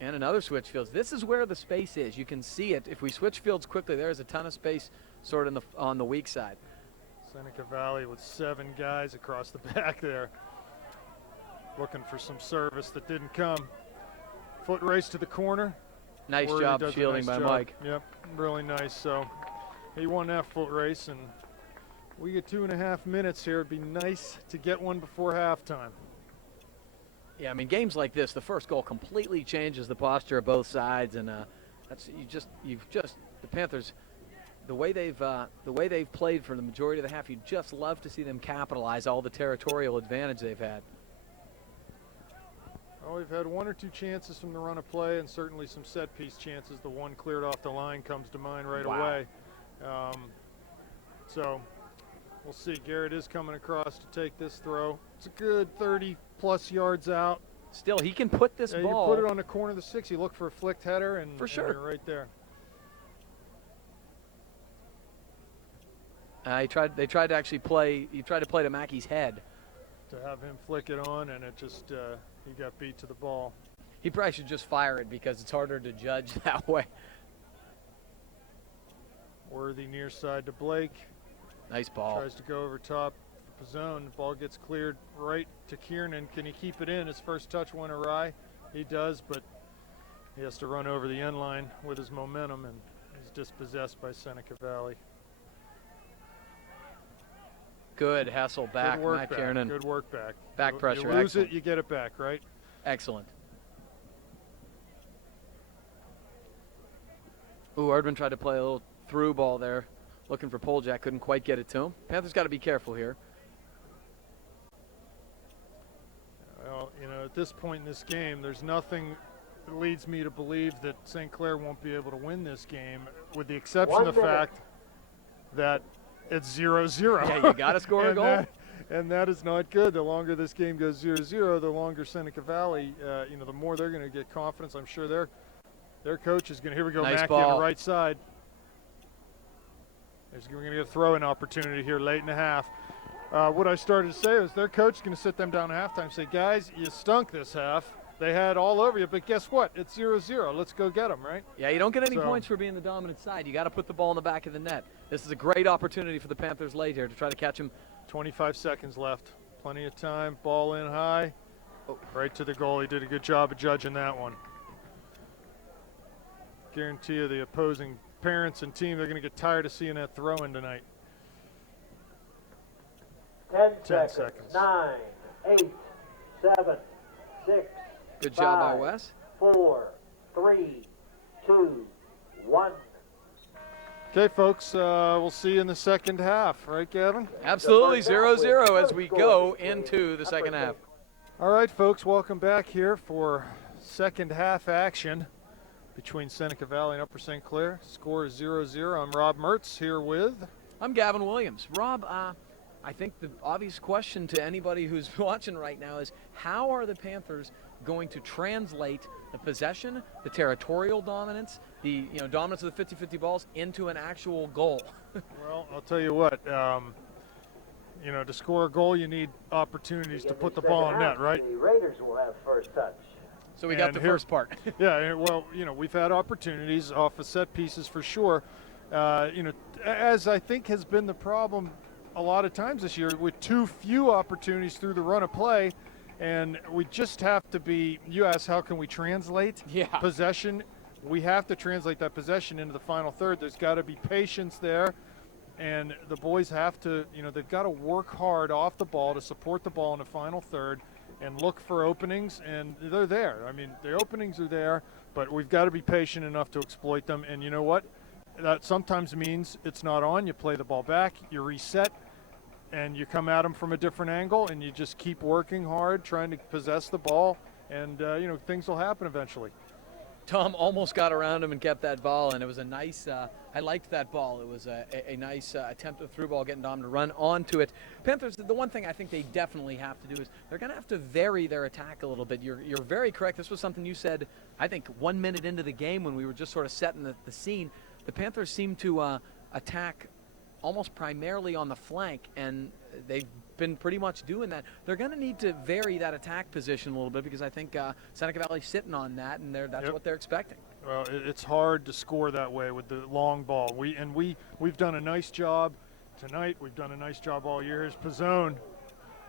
And another switch fields. This is where the space is. You can see it. If we switch fields quickly, there's a ton of space sort of on the weak side. Seneca Valley with 7 guys across the back there. Looking for some service that didn't come. Foot race to the corner. Nice job shielding by Mike. Yep, really nice. So he won that foot race, and we get 2.5 minutes here. It'd be nice to get one before halftime. Yeah, I mean, games like this, the first goal completely changes the posture of both sides, and the Panthers, the way they've played for the majority of the half, you just love to see them capitalize all the territorial advantage they've had. Well, we've had 1 or 2 chances from the run of play, and certainly some set-piece chances. The one cleared off the line comes to mind right away. So we'll see. Garrett is coming across to take this throw. It's a good 30-plus yards out. Still, he can put this ball. You put it on the corner of the 6. You look for a flicked header, and for sure, and you're right there. They tried to actually play. He tried to play to Mackey's head. To have him flick it on, and it just he got beat to the ball. He probably should just fire it because it's harder to judge that way. Worthy near side to Blake. Nice ball. Tries to go over top for Pizzone. The ball gets cleared right to Kiernan. Can he keep it in? His first touch went awry. He does, but he has to run over the end line with his momentum, and he's dispossessed by Seneca Valley. Good hustle back, Matt Kiernan. Good work back. Back pressure. You lose it, you get it back, right? Excellent. Ooh, Erdman tried to play a little through ball there. looking for Poljack, couldn't quite get it to him. Panthers got to be careful here. Well, at this point in this game, there's nothing that leads me to believe that St. Clair won't be able to win this game, with the exception of the fact that it's 0-0. Yeah, you got to score a goal. And that is not good. The longer this game goes 0-0, the longer Seneca Valley, the more they're going to get confidence. I'm sure their coach is going to. Here we go, Nice Mackey ball. on the right side. We're going to get a throw-in opportunity here late in the half. What I started to say was their coach is going to sit them down at halftime and say, guys, you stunk this half. They had all over you, but guess what? It's 0-0. Let's go get them, right? Yeah, you don't get any points for being the dominant side. You got to put the ball in the back of the net. This is a great opportunity for the Panthers late here to try to catch him. 25 seconds left. Plenty of time. Ball in high. Right to the goal. He did a good job of judging that one. Guarantee you the opposing parents and team, they're going to get tired of seeing that throw-in tonight. 10 10 seconds. seconds. 9, 8, 7, 6. Good job by 5, Wes. 4, 3, 2, 1. Okay, folks, we'll see you in the second half. Right, Gavin? Absolutely, 0-0 as we go into the second half. All right, folks, welcome back here for second half action between Seneca Valley and Upper St. Clair. Score is 0-0. I'm Rob Mertz here with... I'm Gavin Williams. Rob, I think the obvious question to anybody who's watching right now is how are the Panthers going to translate the possession, the territorial dominance, the dominance of the 50-50 balls into an actual goal? Well, I'll tell you what, to score a goal, you need opportunities to put the ball in net, right? The Raiders will have first touch. So we got the first part. Yeah, well, we've had opportunities off of set pieces for sure. As I think has been the problem a lot of times this year, with too few opportunities through the run of play, and we just have to be, you asked how can we translate possession? We have to translate that possession into the final third. There's got to be patience there, and the boys have to, they've got to work hard off the ball to support the ball in the final third and look for openings, and they're there. I mean, the openings are there, but we've got to be patient enough to exploit them, and you know what? That sometimes means it's not on. You play the ball back, you reset, and you come at them from a different angle, and you just keep working hard, trying to possess the ball, and things will happen eventually. Tom almost got around him and kept that ball, and it was a nice, I liked that ball. It was a nice attempt at through ball, getting Dom to run onto it. Panthers, the one thing I think they definitely have to do is they're going to have to vary their attack a little bit. You're very correct. This was something you said, I think, 1 minute into the game when we were just sort of setting the scene. The Panthers seem to attack almost primarily on the flank, and they've been pretty much doing that. They're going to need to vary that attack position a little bit because I think Seneca Valley's sitting on that, and that's what they're expecting. Well, it's hard to score that way with the long ball. We've done a nice job tonight. We've done a nice job all year. Here's Pizzone,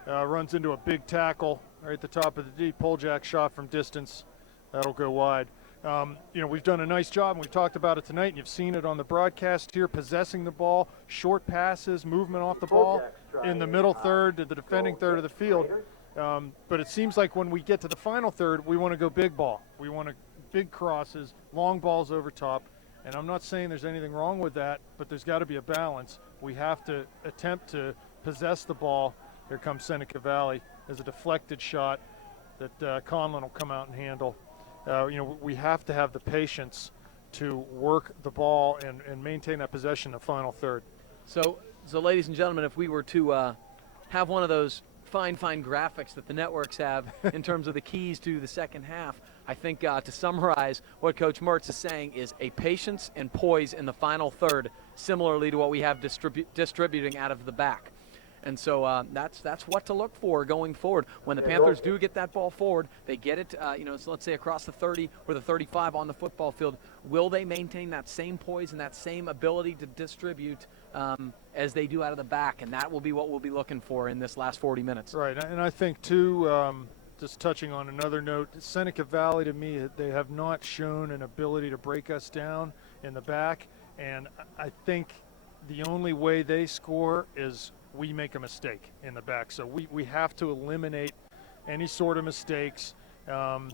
runs into a big tackle right at the top of the D. Poljack shot from distance. That'll go wide. We've done a nice job, and we've talked about it tonight, and you've seen it on the broadcast here, possessing the ball, short passes, movement off the ball in the middle third to the defending third of the field. But it seems like when we get to the final third, we want to go big ball. We want to big crosses, long balls over top, and I'm not saying there's anything wrong with that, but there's got to be a balance. We have to attempt to possess the ball. Here comes Seneca Valley. There's a deflected shot that Conlon will come out and handle. We have to have the patience to work the ball and maintain that possession in the final third. So ladies and gentlemen, if we were to have one of those fine graphics that the networks have in terms of the keys to the second half, I think to summarize what Coach Mertz is saying is a patience and poise in the final third, similarly to what we have distributing out of the back. And so that's what to look for going forward. When the Panthers do get that ball forward, they get it, so let's say across the 30 or the 35 on the football field. Will they maintain that same poise and that same ability to distribute as they do out of the back? And that will be what we'll be looking for in this last 40 minutes. Right, and I think, too, just touching on another note, Seneca Valley, to me, they have not shown an ability to break us down in the back. And I think the only way they score is we make a mistake in the back. So we have to eliminate any sort of mistakes. And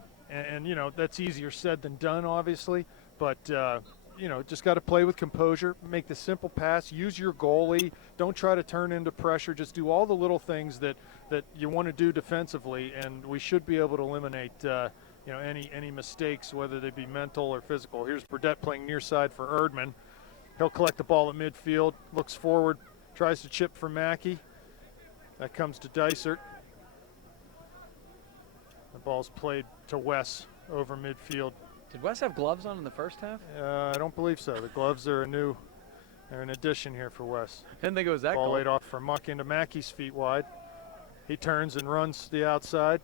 that's easier said than done, obviously. But, just got to play with composure, make the simple pass, use your goalie, don't try to turn into pressure, just do all the little things that you want to do defensively, and we should be able to eliminate any mistakes, whether they be mental or physical. Here's Burdett playing near side for Erdman. He'll collect the ball at midfield, looks forward, tries to chip for Mackey. That comes to Dysert. The ball's played to Wes over midfield. Did Wes have gloves on in the first half? I don't believe so. The gloves are an addition here for Wes. Didn't think it was that Ball cold. laid off for Muck into Mackey's feet wide. He turns and runs the outside.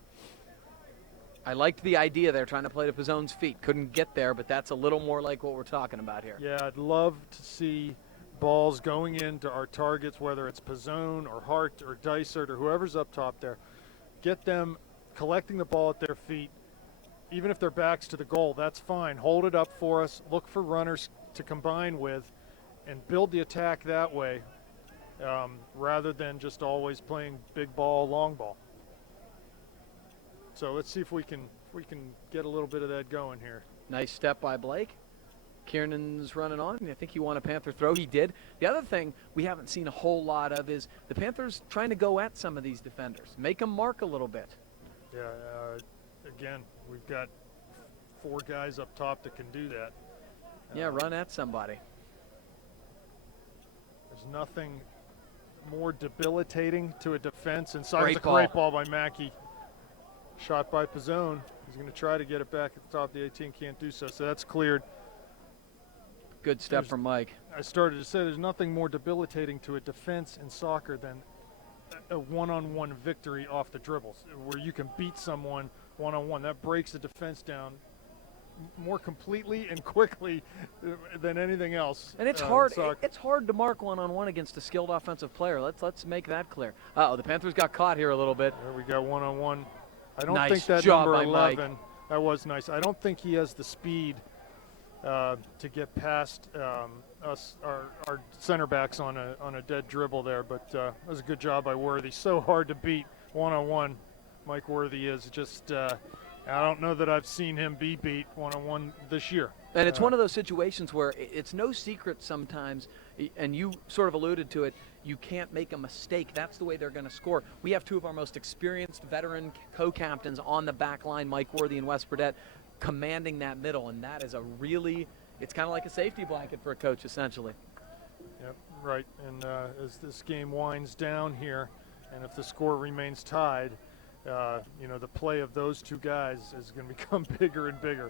I liked the idea there, trying to play to Pizzone's feet. Couldn't get there, but that's a little more like what we're talking about here. Yeah, I'd love to see balls going into our targets, whether it's Pizzone or Hart or Dysert or whoever's up top there. Get them collecting the ball at their feet. Even if their back's to the goal, that's fine. Hold it up for us. Look for runners to combine with and build the attack that way, rather than just always playing big ball, long ball. So let's see if we can get a little bit of that going here. Nice step by Blake. Kiernan's running on. I think he won a Panther throw. He did. The other thing we haven't seen a whole lot of is the Panthers trying to go at some of these defenders. Make them mark a little bit. Yeah, again, we've got 4 guys up top that can do that. Yeah, run at somebody. There's nothing more debilitating to a defense. And so Great a ball. great ball by Mackey. Shot by Pizzone. He's going to try to get it back at the top of the 18. Can't do so. So that's cleared. Good step from Mike. I started to say there's nothing more debilitating to a defense in soccer than a one-on-one victory off the dribbles, where you can beat someone one-on-one. That breaks the defense down more completely and quickly than anything else. And it's hard. It's hard to mark one-on-one against a skilled offensive player. Let's make that clear. Uh-oh, the Panthers got caught here a little bit. There we go, one-on-one. I don't Nice think that job number by 11. Mike. That was nice. I don't think he has the speed to get past us, our center backs on a dead dribble there. But that was a good job by Worthy. So hard to beat one-on-one. Mike Worthy is just. I don't know that I've seen him be beat one-on-one this year. And it's one of those situations where it's no secret sometimes, and you sort of alluded to it, you can't make a mistake. That's the way they're going to score. We have 2 of our most experienced veteran co-captains on the back line, Mike Worthy and Wes Burdett, commanding that middle, and that is it's kind of like a safety blanket for a coach, essentially. Yep, right. And as this game winds down here, and if the score remains tied, the play of those 2 guys is going to become bigger and bigger,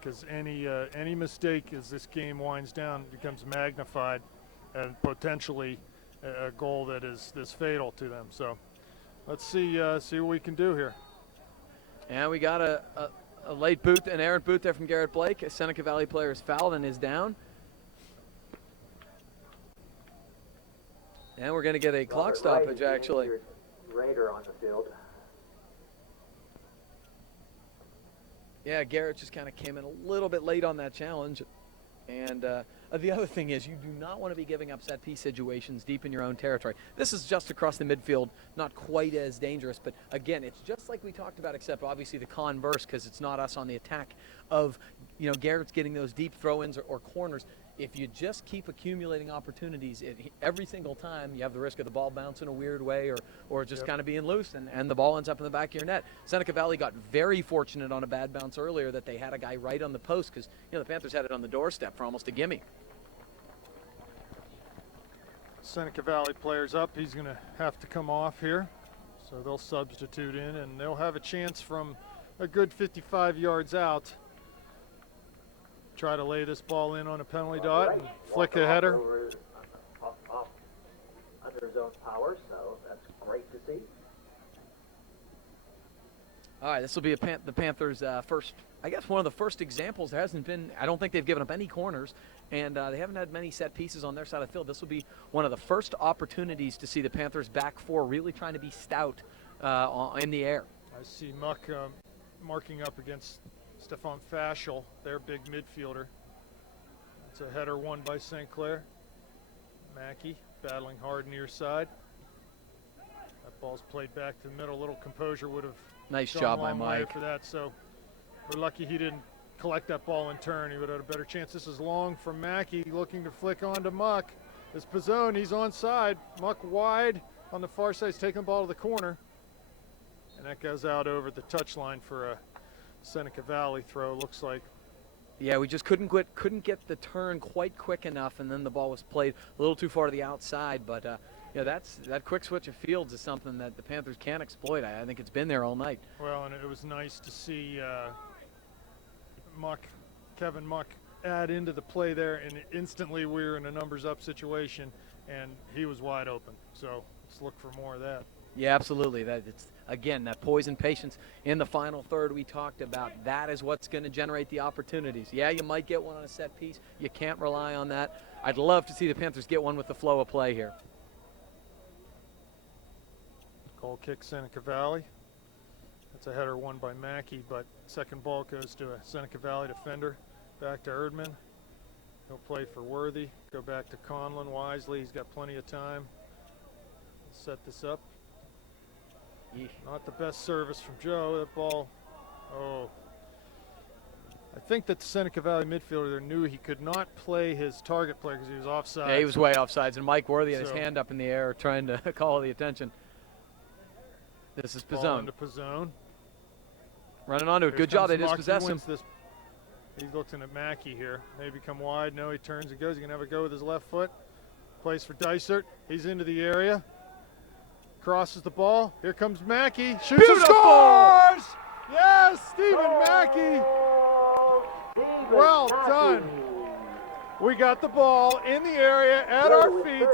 because any mistake as this game winds down becomes magnified and potentially a goal that is this fatal to them. So let's see what we can do here. And we got a late boot, an errant boot there from Garrett Blake. A Seneca Valley player is fouled and is down. And we're going to get a clock stoppage, actually. Raider on the field. Yeah, Garrett just kind of came in a little bit late on that challenge. And the other thing is you do not want to be giving up set piece situations deep in your own territory. This is just across the midfield, not quite as dangerous. But, again, it's just like we talked about, except obviously the converse, because it's not us on the attack of, Garrett's getting those deep throw-ins or corners. If you just keep accumulating opportunities, every single time you have the risk of the ball bouncing a weird way or just kind of being loose, and the ball ends up in the back of your net. Seneca Valley got very fortunate on a bad bounce earlier that they had a guy right on the post, because the Panthers had it on the doorstep for almost a gimme. Seneca Valley players up. He's going to have to come off here. So they'll substitute in, and they'll have a chance from a good 55 yards out. Try to lay this ball in on a penalty dot and flick a header. Off under his own power, so that's great to see. All right, this will be the Panthers' first, I guess one of the first examples. There hasn't been, I don't think they've given up any corners, and they haven't had many set pieces on their side of the field. This will be one of the first opportunities to see the Panthers' back 4 really trying to be stout in the air. I see Muck marking up against Stefan Faschel, their big midfielder. It's a header won by St. Clair. Mackey battling hard near side. That ball's played back to the middle. Little composure would have Nice gone job a by long way Mike. for that. So we're lucky he didn't collect that ball in turn, he would have had a better chance. This is long from Mackey, looking to flick on to Muck. It's Pizzone, he's onside. Muck wide on the far side, he's taking the ball to the corner. And that goes out over the touchline for a Seneca Valley throw, looks like. Yeah, we just couldn't get the turn quite quick enough, and then the ball was played a little too far to the outside. But that quick switch of fields is something that the Panthers can exploit. I think it's been there all night. Well, and it was nice to see Kevin Muck add into the play there, and instantly we were in a numbers up situation, and he was wide open. So let's look for more of that. Yeah, absolutely. Again, that poise and patience in the final third we talked about. That is what's going to generate the opportunities. Yeah, you might get one on a set piece. You can't rely on that. I'd love to see the Panthers get one with the flow of play here. Goal kick, Seneca Valley. That's a header won by Mackey, but second ball goes to a Seneca Valley defender. Back to Erdman. He'll play for Worthy. Go back to Conlon wisely. He's got plenty of time. Set this up. Yeah. Not the best service from Joe. That ball, I think that the Seneca Valley midfielder there knew he could not play his target player because he was offside. Yeah, he was way offsides, and Mike Worthy had his hand up in the air trying to call the attention. This is Pizzone. Ball into Pizzone. Running onto it. Good job. They dispossessed him. He's looking at Mackey here. Maybe come wide. No, he turns and goes. He can have a go with his left foot. Plays for Dysert. He's into the area. Crosses the ball. Here comes Mackey. Shoots and scores! Yes, Stephen Mackey. Well done. We got the ball in the area at our feet,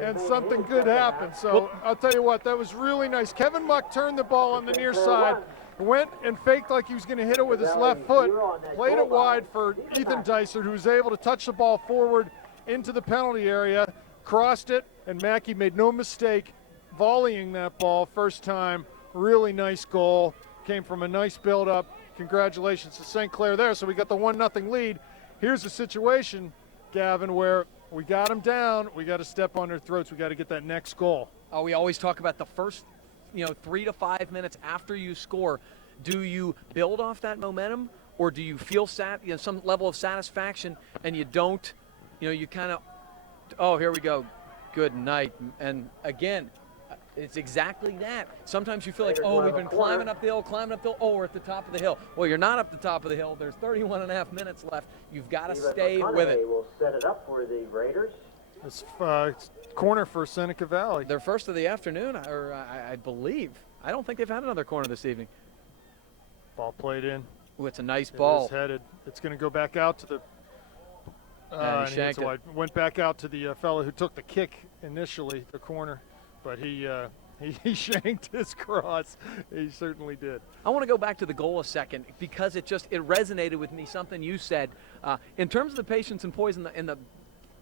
and something good happened. So I'll tell you what, that was really nice. Kevin Muck turned the ball on the near side, went and faked like he was going to hit it with his left foot, played it wide for Ethan Dysert, who was able to touch the ball forward into the penalty area, crossed it, and Mackey made no mistake volleying that ball first time. Really nice goal. Came from a nice build-up. Congratulations to St. Clair there. So we got the 1-0 lead. Here's a situation, Gavin, where we got them down. We got to step on their throats. We got to get that next goal. Oh, we always talk about the first, 3 to 5 minutes after you score. Do you build off that momentum, or do you feel some level of satisfaction, and you don't, you kind of, oh, here we go, good night. And again, it's exactly that. Sometimes you feel like, oh, we've been climbing up the hill, oh, we're at the top of the hill. Well, you're not up the top of the hill. There's 31 and a half minutes left. You've got to stay with it. Will set it up for the Raiders. It's corner for Seneca Valley. Their first of the afternoon, or I believe. I don't think they've had another corner this evening. Ball played in. Ooh, it's a nice ball. It is headed. It's going to go back out to the and he shanked it. Went back out to the fellow who took the kick initially, the corner. But he shanked his cross. He certainly did. I want to go back to the goal a second because it resonated with me, something you said. In terms of the patience and poise in the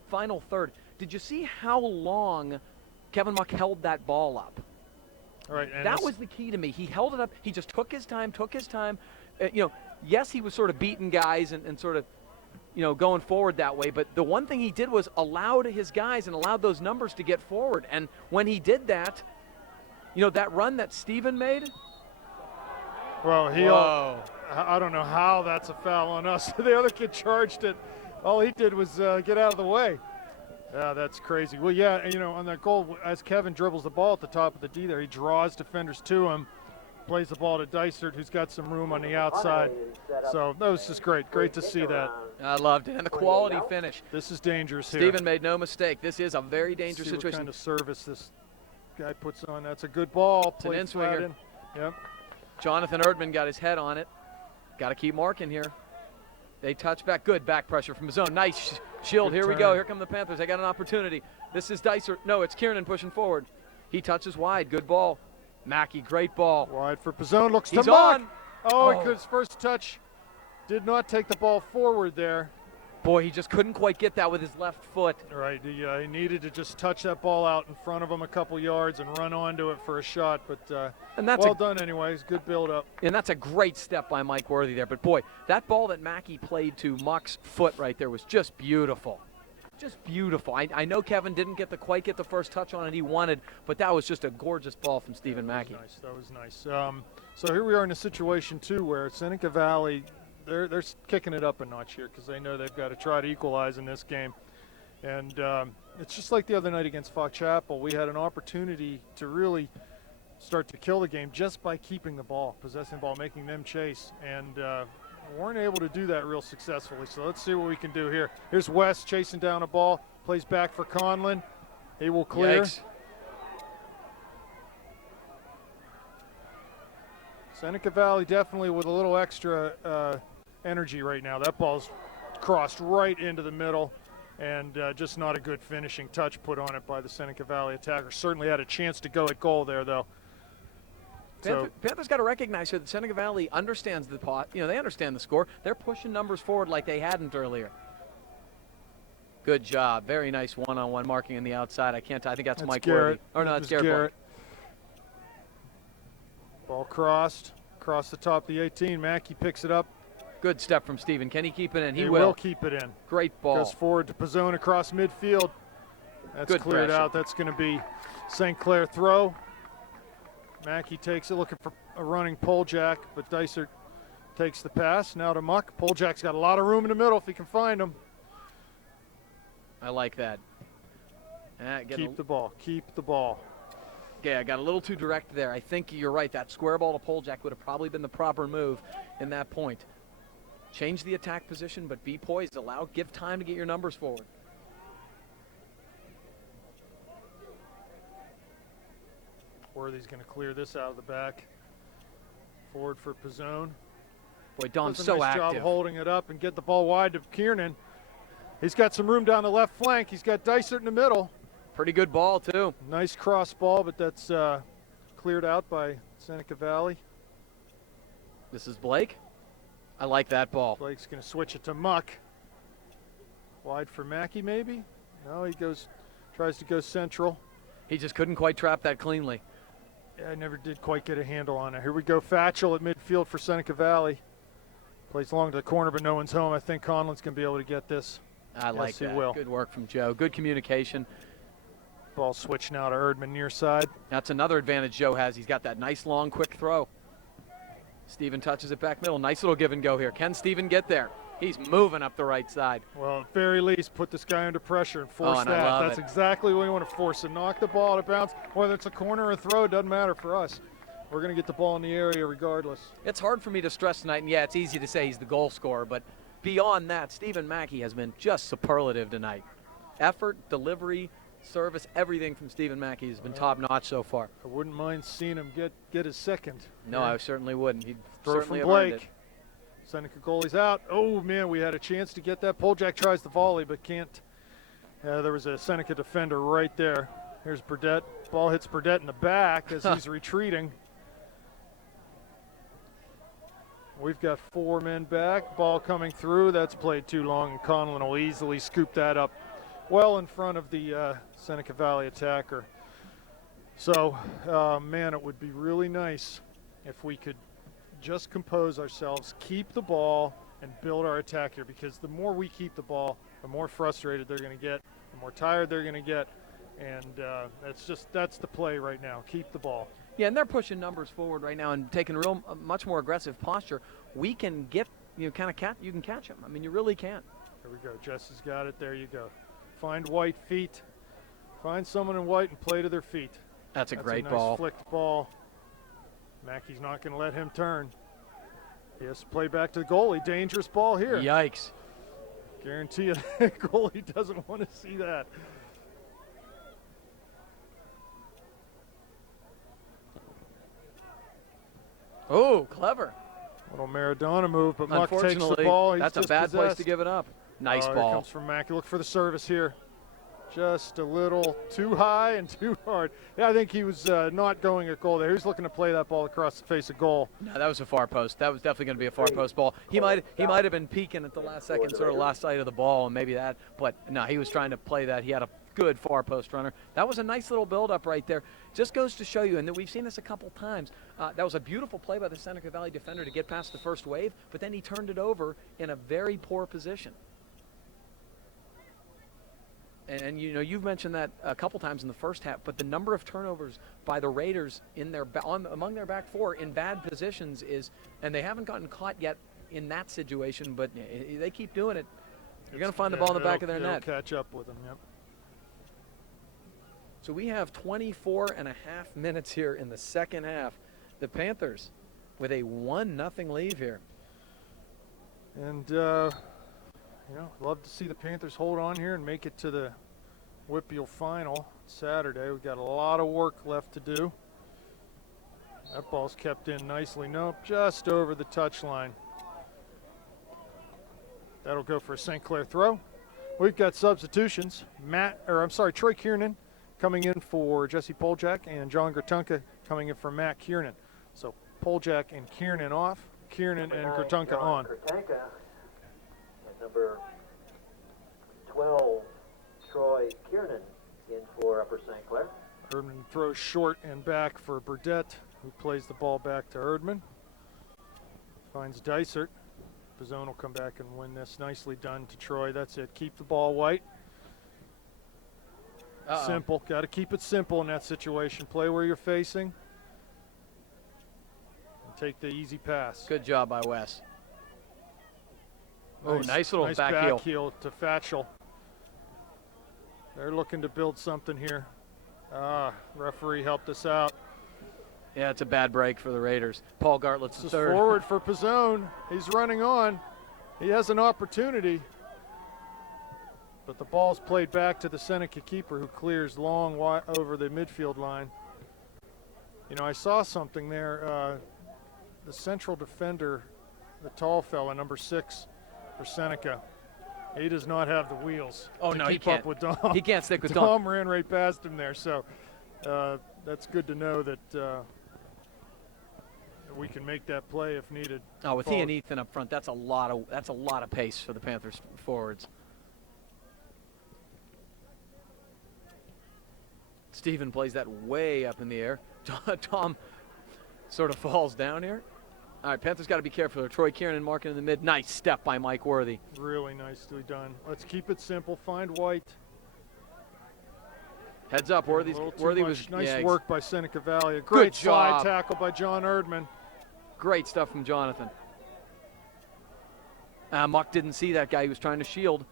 final third, did you see how long Kevin Muck held that ball up? All right, and that was the key to me. He held it up. He just took his time. Yes, he was sort of beating guys and sort of, going forward that way. But the one thing he did was allowed his guys and allowed those numbers to get forward. And when he did that, that run that Steven made. Well, I don't know how that's a foul on us. The other kid charged it. All he did was get out of the way. Yeah, that's crazy. Well, yeah, on that goal, as Kevin dribbles the ball at the top of the D there, he draws defenders to him, plays the ball to Dysert, who's got some room on the outside. So that was just great. Great to see that. I loved it. And the quality finish. This is dangerous here. Steven made no mistake. This is a very dangerous See situation. What kind of service this guy puts on. That's a good ball. It's an in-swinger. Yep. Jonathan Erdman got his head on it. Got to keep marking here. They touch back. Good back pressure from his own. Nice shield. Here we go. Here come the Panthers. They got an opportunity. This is Dysert. No, it's Kiernan pushing forward. He touches wide. Good ball. Mackey, great ball. Wide for Pizzone. Looks He's to Muck. On. Oh, his first touch did not take the ball forward there. Boy, he just couldn't quite get that with his left foot. Right, he needed to just touch that ball out in front of him a couple yards and run onto it for a shot, but and that's well done anyways, good build-up. And that's a great step by Mike Worthy there, but boy, that ball that Mackey played to Muck's foot right there was just beautiful. Just beautiful. I know Kevin didn't quite get the first touch on it he wanted, but that was just a gorgeous ball from Stephen Mackey. That was nice. So here we are in a situation, too, where Seneca Valley, they're kicking it up a notch here because they know they've got to try to equalize in this game. And it's just like the other night against Fox Chapel. We had an opportunity to really start to kill the game just by keeping the ball, possessing the ball, making them chase. And weren't able to do that real successfully. So let's see what we can do here. Here's West chasing down a ball, plays back for Conlon. He will clear. Yikes. Seneca Valley definitely with a little extra energy right now. That ball's crossed right into the middle, and just not a good finishing touch put on it by the Seneca Valley attacker. Certainly had a chance to go at goal there, though. Panthers got to recognize here that Seneca Valley understands the pot. You know, they understand the score. They're pushing numbers forward like they hadn't earlier. Good job. Very nice one-on-one marking on the outside. I think that's Mike Garrett. Worthy. Or no, it's Garrett. Ball crossed, across the top of the 18. Mackey picks it up. Good step from Steven. Can he keep it in? He will keep it in. Great ball. Goes forward to Pizzone across midfield. That's Good cleared pressure. out. That's going to be St. Clair throw. Mackey takes it, looking for a running Polejack, but Dysart takes the pass. Now to Muck. Polejack's got a lot of room in the middle if he can find him. I like that. Keep the ball. Keep the ball. Yeah, I got a little too direct there. I think you're right. That square ball to Polejack would have probably been the proper move in that point. Change the attack position, but be poised. Give time to get your numbers forward. Worthy's going to clear this out of the back. Forward for Pizzone. Boy, Dom's Does a so nice active. job holding it up and get the ball wide to Kiernan. He's got some room down the left flank. He's got Dysart in the middle. Pretty good ball, too. Nice cross ball, but that's cleared out by Seneca Valley. This is Blake. I like that ball. Blake's going to switch it to Muck. Wide for Mackey, maybe? No, he tries to go central. He just couldn't quite trap that cleanly. Yeah, I never did quite get a handle on it. Here we go, Fatchell at midfield for Seneca Valley. Plays along to the corner, but no one's home. I think Conlon's going to be able to get this. I like that. He will. Good work from Joe. Good communication. Ball switch now to Erdman near side. That's another advantage Joe has. He's got that nice long quick throw. Steven touches it back middle. Nice little give and go here. Can Steven get there? He's moving up the right side. Well, at very least, put this guy under pressure and force and that. I love That's it. exactly what we want to force. And knock the ball out of bounds. Whether it's a corner or a throw, it doesn't matter for us. We're going to get the ball in the area regardless. It's hard for me to stress tonight, and yeah, it's easy to say he's the goal scorer, but beyond that, Stephen Mackey has been just superlative tonight. Effort, delivery, service, everything from Stephen Mackey has been top-notch so far. I wouldn't mind seeing him get his second. No, I certainly wouldn't. He'd Throw certainly from have earned Blake. it. Seneca goalie's out. Oh, man, we had a chance to get that. Polejack tries the volley, but can't. There was a Seneca defender right there. Here's Burdett. Ball hits Burdett in the back as he's retreating. We've got 4 men back. Ball coming through. That's played too long, and Conlon will easily scoop that up well in front of the Seneca Valley attacker. So, man, it would be really nice if we could just compose ourselves, keep the ball, and build our attack here, because the more we keep the ball, the more frustrated they're going to get, the more tired they're going to get, and that's the play right now. Keep the ball. Yeah, and they're pushing numbers forward right now and taking much more aggressive posture. We can get, you can catch them. I mean, you really can. There we go. Jesse's got it. There you go. Find white feet. Find someone in white and play to their feet. That's a great nice ball. Flicked ball. Mackey's not going to let him turn. He has to play back to the goalie. Dangerous ball here. Yikes. Guarantee you the goalie doesn't want to see that. Oh, clever. Little Maradona move, but Muck takes the Unfortunately, ball. He's that's a bad place dispossessed. to give it up. Nice Here ball. comes from Mackey. Look for the service here. Just a little too high and too hard. Yeah, I think he was not going at goal there. He was looking to play that ball across the face of goal. No, that was a far post. That was definitely going to be a far post ball. He might have been peeking at the last second, sort of lost sight of the ball, and maybe that. But no, he was trying to play that. He had a good far post runner. That was a nice little build-up right there. Just goes to show you, and we've seen this a couple times. That was a beautiful play by the Seneca Valley defender to get past the first wave, but then he turned it over in a very poor position. And you know, you've mentioned that a couple times in the first half, but the number of turnovers by the Raiders in their among their back four in bad positions is, and they haven't gotten caught yet in that situation, but they keep doing it. You're going to find the ball in the back of their net. Catch up with them, yep. So we have 24 and a half minutes here in the second half. The Panthers with a 1-0 lead here. And, love to see the Panthers hold on here and make it to the WPIAL final Saturday. We've got a lot of work left to do. That ball's kept in nicely. Nope, just over the touchline. That'll go for a St. Clair throw. We've got substitutions. Troy Kiernan coming in for Jesse Poljak, and John Gratunka coming in for Matt Kiernan. So Poljak and Kiernan off, Kiernan and Gratunka on. Gratunka and number 12, Troy Kiernan in for Upper St. Clair. Erdman throws short and back for Burdett, who plays the ball back to Erdman. Finds Dysert. Pizzone will come back and win this. Nicely done to Troy. That's it. Keep the ball white. Simple. Got to keep it simple in that situation. Play where you're facing. And take the easy pass. Good job by Wes. Nice little back heel to Fatchell. They're looking to build something here. Referee helped us out. Yeah, it's a bad break for the Raiders. Paul Gartlett's the third. Forward for Pizzone. He's running on. He has an opportunity. But the ball's played back to the Seneca keeper, who clears long over the midfield line. I saw something there. The central defender, the tall fella, number 6 for Seneca, he does not have the wheels to keep up with Dom. He can't stick with Dom. Dom ran right past him there. So that's good to know that we can make that play if needed. Oh, with he and Ethan up front, that's a lot of pace for the Panthers forwards. Steven plays that way up in the air. Tom sort of falls down here. All right, Panthers got to be careful. Troy Kiernan marking in the mid. Nice step by Mike Worthy. Really nicely done. Let's keep it simple. Find White. Heads up, Worthy was nice work by Seneca Valley. A great slide tackle by John Erdman. Great stuff from Jonathan. Muck didn't see that guy. He was trying to shield.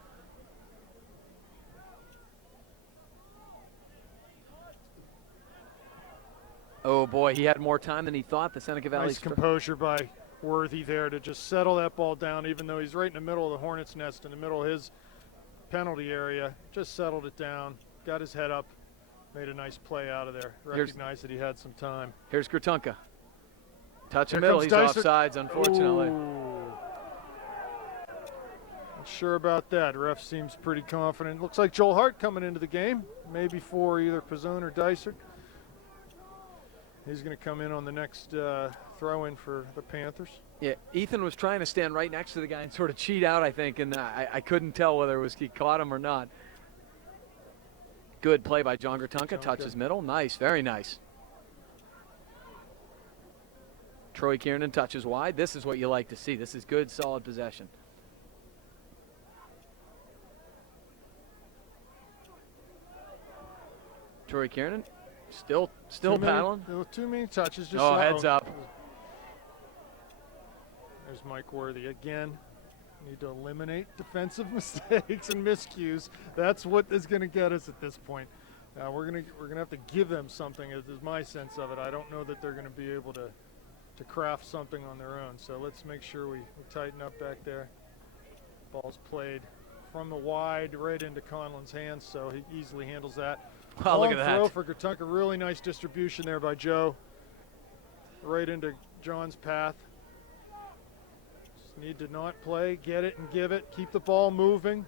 Oh boy, he had more time than he thought. The Seneca Valley. Nice composure by Worthy there to just settle that ball down, even though he's right in the middle of the Hornets' nest, in the middle of his penalty area. Just settled it down, got his head up, made a nice play out of there. Recognized that he had some time. Here's Gratunka. Touch in middle. He's offsides, unfortunately. Not sure about that. Ref seems pretty confident. Looks like Joel Hart coming into the game, maybe for either Pizzone or Dysert. He's going to come in on the next throw-in for the Panthers. Yeah, Ethan was trying to stand right next to the guy and sort of cheat out, I think, and I couldn't tell whether he caught him or not. Good play by John Gratunka. Touches middle. Nice, very nice. Troy Kiernan touches wide. This is what you like to see. This is good, solid possession. Troy Kiernan. Still paddling. Too many touches. Just heads up. There's Mike Worthy again. Need to eliminate defensive mistakes and miscues. That's what is going to get us at this point. We're gonna have to give them something. Is my sense of it. I don't know that they're going to be able to craft something on their own. So let's make sure we tighten up back there. Ball's played from the wide right into Conlon's hands, so he easily handles that. Wow, look at that. Throw for Gratunka. Really nice distribution there by Joe. Right into John's path. Just need to not play, get it and give it. Keep the ball moving.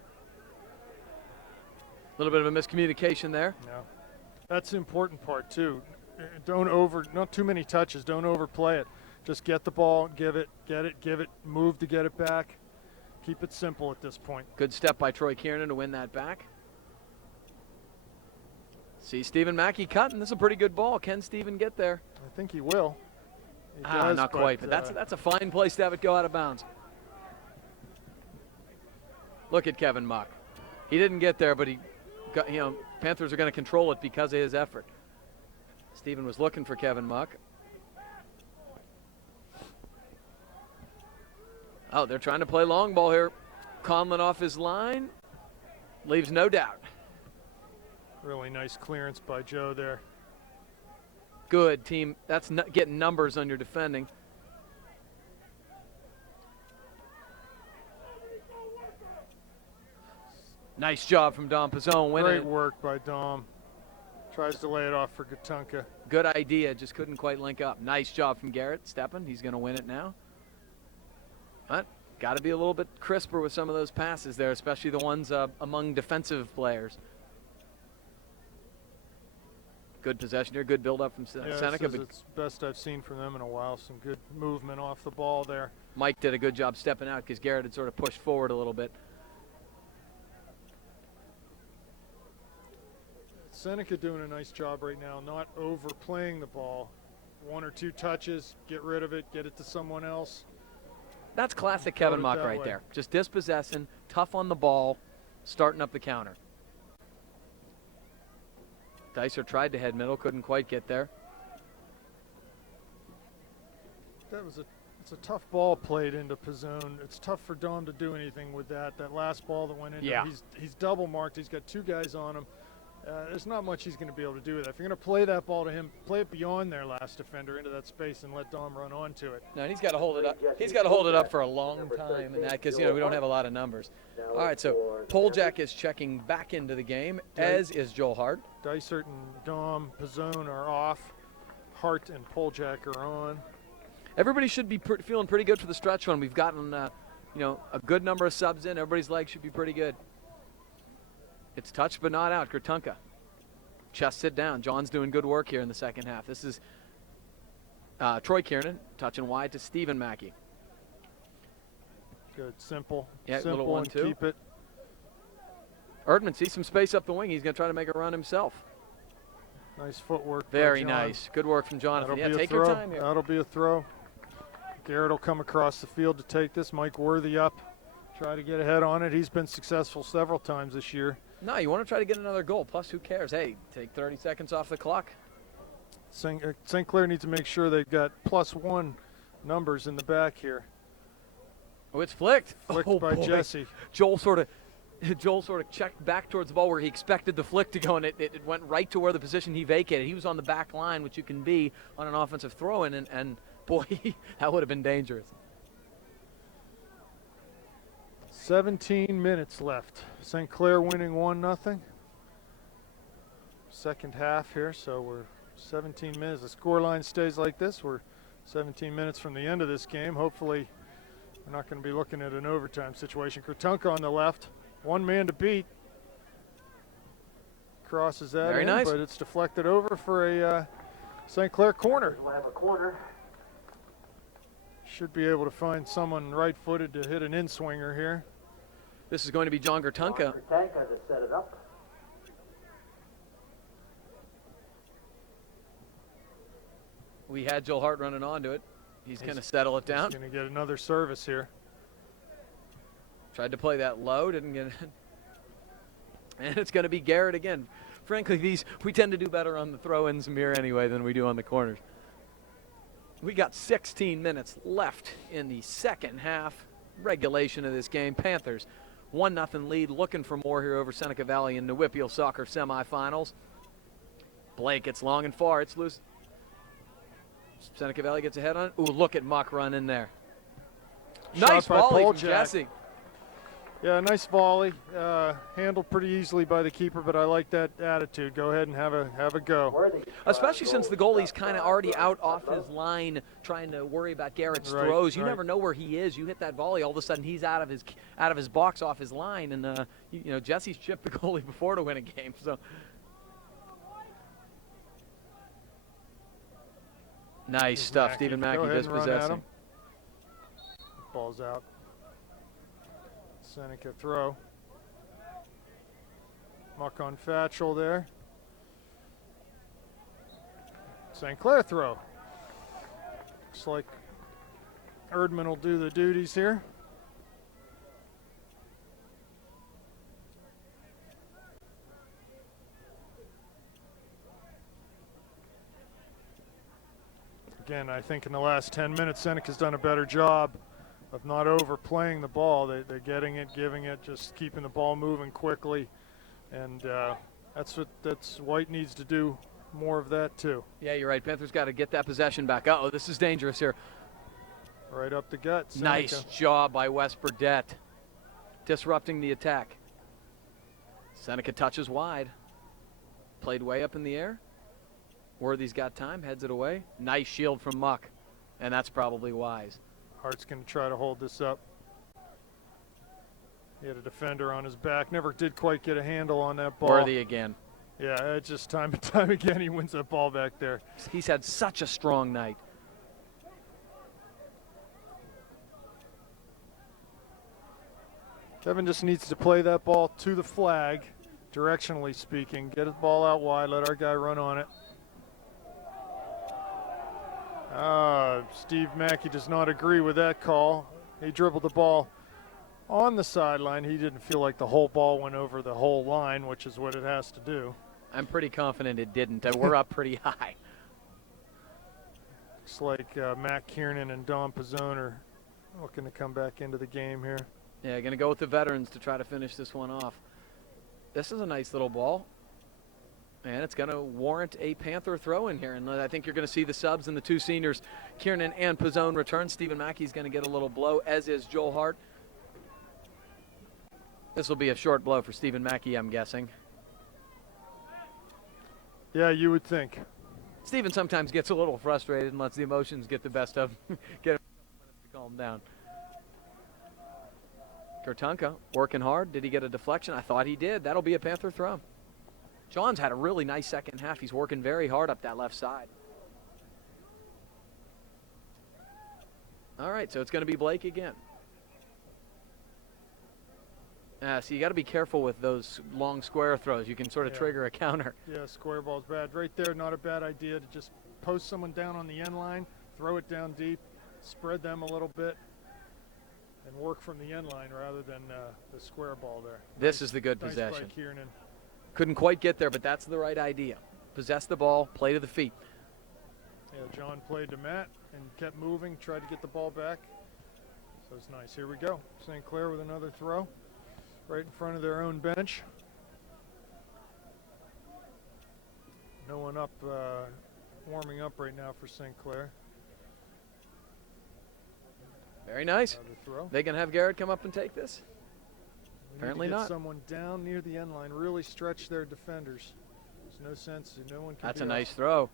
A little bit of a miscommunication there. Yeah, that's the important part too. Not too many touches. Don't overplay it. Just get the ball, give it, give it, move to get it back. Keep it simple at this point. Good step by Troy Kiernan to win that back. See Stephen Mackey cutting. This is a pretty good ball. Can Stephen get there? I think he will. He does, not quite, but that's a fine place to have it go out of bounds. Look at Kevin Muck. He didn't get there, but he got, Panthers are going to control it because of his effort. Stephen was looking for Kevin Muck. Oh, they're trying to play long ball here. Conlon off his line. Leaves no doubt. Really nice clearance by Joe there. Good team. That's getting numbers on your defending. Nice job from Dom Pizzone. Great work by Dom. Tries to lay it off for Gatunka. Good idea, just couldn't quite link up. Nice job from Garrett stepping. He's going to win it now. But got to be a little bit crisper with some of those passes there, especially the ones among defensive players. Good possession here, good build up from Seneca. It's best I've seen from them in a while. Some good movement off the ball there. Mike did a good job stepping out because Garrett had sort of pushed forward a little bit. Seneca doing a nice job right now, not overplaying the ball. 1 or 2 touches, get rid of it, get it to someone else. That's classic Kevin Muck right there. Just dispossessing, tough on the ball, starting up the counter. Dicer tried to head middle, couldn't quite get there. It's a tough ball played into Pizzone. It's tough for Dom to do anything with that. That last ball that went in, he's double marked. He's got 2 guys on him. There's not much he's going to be able to do with that. If you're going to play that ball to him, play it beyond their last defender into that space and let Dom run onto it. No, he's got to hold it up. He's got to hold it up for a long time, and that because we don't have a lot of numbers. All right, so Poljak is checking back into the game, as is Joel Hart. Dysert and Dom Pizzone are off. Hart and Poljak are on. Everybody should be feeling pretty good for the stretch run. We've gotten a good number of subs in. Everybody's legs should be pretty good. It's touched but not out. Gatunka. Chest sit down. John's doing good work here in the second half. This is Troy Kiernan touching wide to Stephen Mackey. Good, simple. Yeah, simple little 1-2. Keep it. Erdman sees some space up the wing. He's going to try to make a run himself. Nice footwork. Very nice. Good work from Jonathan. That'll take your time here. That'll be a throw. Garrett will come across the field to take this. Mike Worthy up. Try to get ahead on it. He's been successful several times this year. No, you want to try to get another goal. Plus, who cares? Hey, take 30 seconds off the clock. St. Clair needs to make sure they've got +1 numbers in the back here. Oh, it's flicked. Flicked by boy. Jesse. Joel sort of checked back towards the ball where he expected the flick to go, and it went right to where the position he vacated. He was on the back line, which you can be on an offensive throw-in, and boy, that would have been dangerous. 17 minutes left. St. Clair winning 1-0. Second half here, so we're 17 minutes. The scoreline stays like this. We're 17 minutes from the end of this game. Hopefully, we're not going to be looking at an overtime situation. Gatunka on the left, 1 man to beat. Crosses that Very in, nice. but it's deflected over for a St. Clair corner. We'll have a corner. Should be able to find someone right-footed to hit an in-swinger here. This is going to be John Gatunka. Gatunka to set it up. We had Joel Hart running onto it. He's going to settle it down. He's going to get another service here. Tried to play that low, didn't get it. And it's going to be Garrett again. Frankly, we tend to do better on the throw-ins mirror anyway than we do on the corners. We got 16 minutes left in the second half regulation of this game. Panthers 1-0 lead, looking for more here over Seneca Valley in the WPIAL Soccer semifinals. Blake gets long and far. It's loose. Seneca Valley gets ahead on it. Ooh, look at Muck run in there. Nice volley from Jesse. Yeah, nice volley. Handled pretty easily by the keeper, but I like that attitude. Go ahead and have a go. Especially since the goalie's kind of already out off his line trying to worry about Garrett's throws. You never know where he is. You hit that volley, all of a sudden he's out of his box off his line, and Jesse's chipped the goalie before to win a game. So nice stuff. Stephen Mackey dispossessing. Ball's out. Seneca throw. Muck on Fatchel there. St. Clair throw. Looks like Erdman will do the duties here. Again, I think in the last 10 minutes, Seneca's done a better job of not overplaying the ball. They're getting it, giving it, just keeping the ball moving quickly, and that's White needs to do more of that too. Yeah, you're right. Panthers got to get that possession back. Uh-oh, this is dangerous here. Right up the gut. Seneca. Nice job by Wes Burdett, disrupting the attack. Seneca touches wide. Played way up in the air. Worthy's got time, heads it away. Nice shield from Muck, and that's probably wise. Hart's going to try to hold this up. He had a defender on his back. Never did quite get a handle on that ball. Worthy again. Yeah, it's just time and time again he wins that ball back there. He's had such a strong night. Kevin just needs to play that ball to the flag, directionally speaking. Get the ball out wide, let our guy run on it. Steve Mackey does not agree with that call. He dribbled the ball on the sideline. He didn't feel like the whole ball went over the whole line, which is what it has to do. I'm pretty confident it didn't. We're up pretty high. Looks like Matt Kiernan and Don Pizzone are looking to come back into the game here. Yeah, going to go with the veterans to try to finish this one off. This is a nice little ball. And it's going to warrant a Panther throw in here. And I think you're going to see the subs and the two seniors, Kiernan and Pizzone, return. Stephen Mackey's going to get a little blow, as is Joel Hart. This will be a short blow for Stephen Mackey, I'm guessing. Yeah, you would think. Stephen sometimes gets a little frustrated and lets the emotions get the best of him. Get him to calm down. Kurtunka working hard. Did he get a deflection? I thought he did. That'll be a Panther throw. John's had a really nice second half. He's working very hard up that left side. All right, so it's going to be Blake again. So you got to be careful with those long square throws. You can sort of trigger a counter. Yeah, square ball's bad. Right there, not a bad idea to just post someone down on the end line, throw it down deep, spread them a little bit, and work from the end line rather than the square ball there. This is the good nice possession. By Kiernan. Couldn't quite get there, but that's the right idea. Possess the ball, play to the feet. Yeah, John played to Matt and kept moving, tried to get the ball back. So it's nice. Here we go. St. Clair with another throw right in front of their own bench. No one up, warming up right now for St. Clair. Very nice. Another throw. They can have Garrett come up and take this? Apparently not. Someone down near the end line, really stretch their defenders. There's no sense. No one can. That's be a nice off. throw.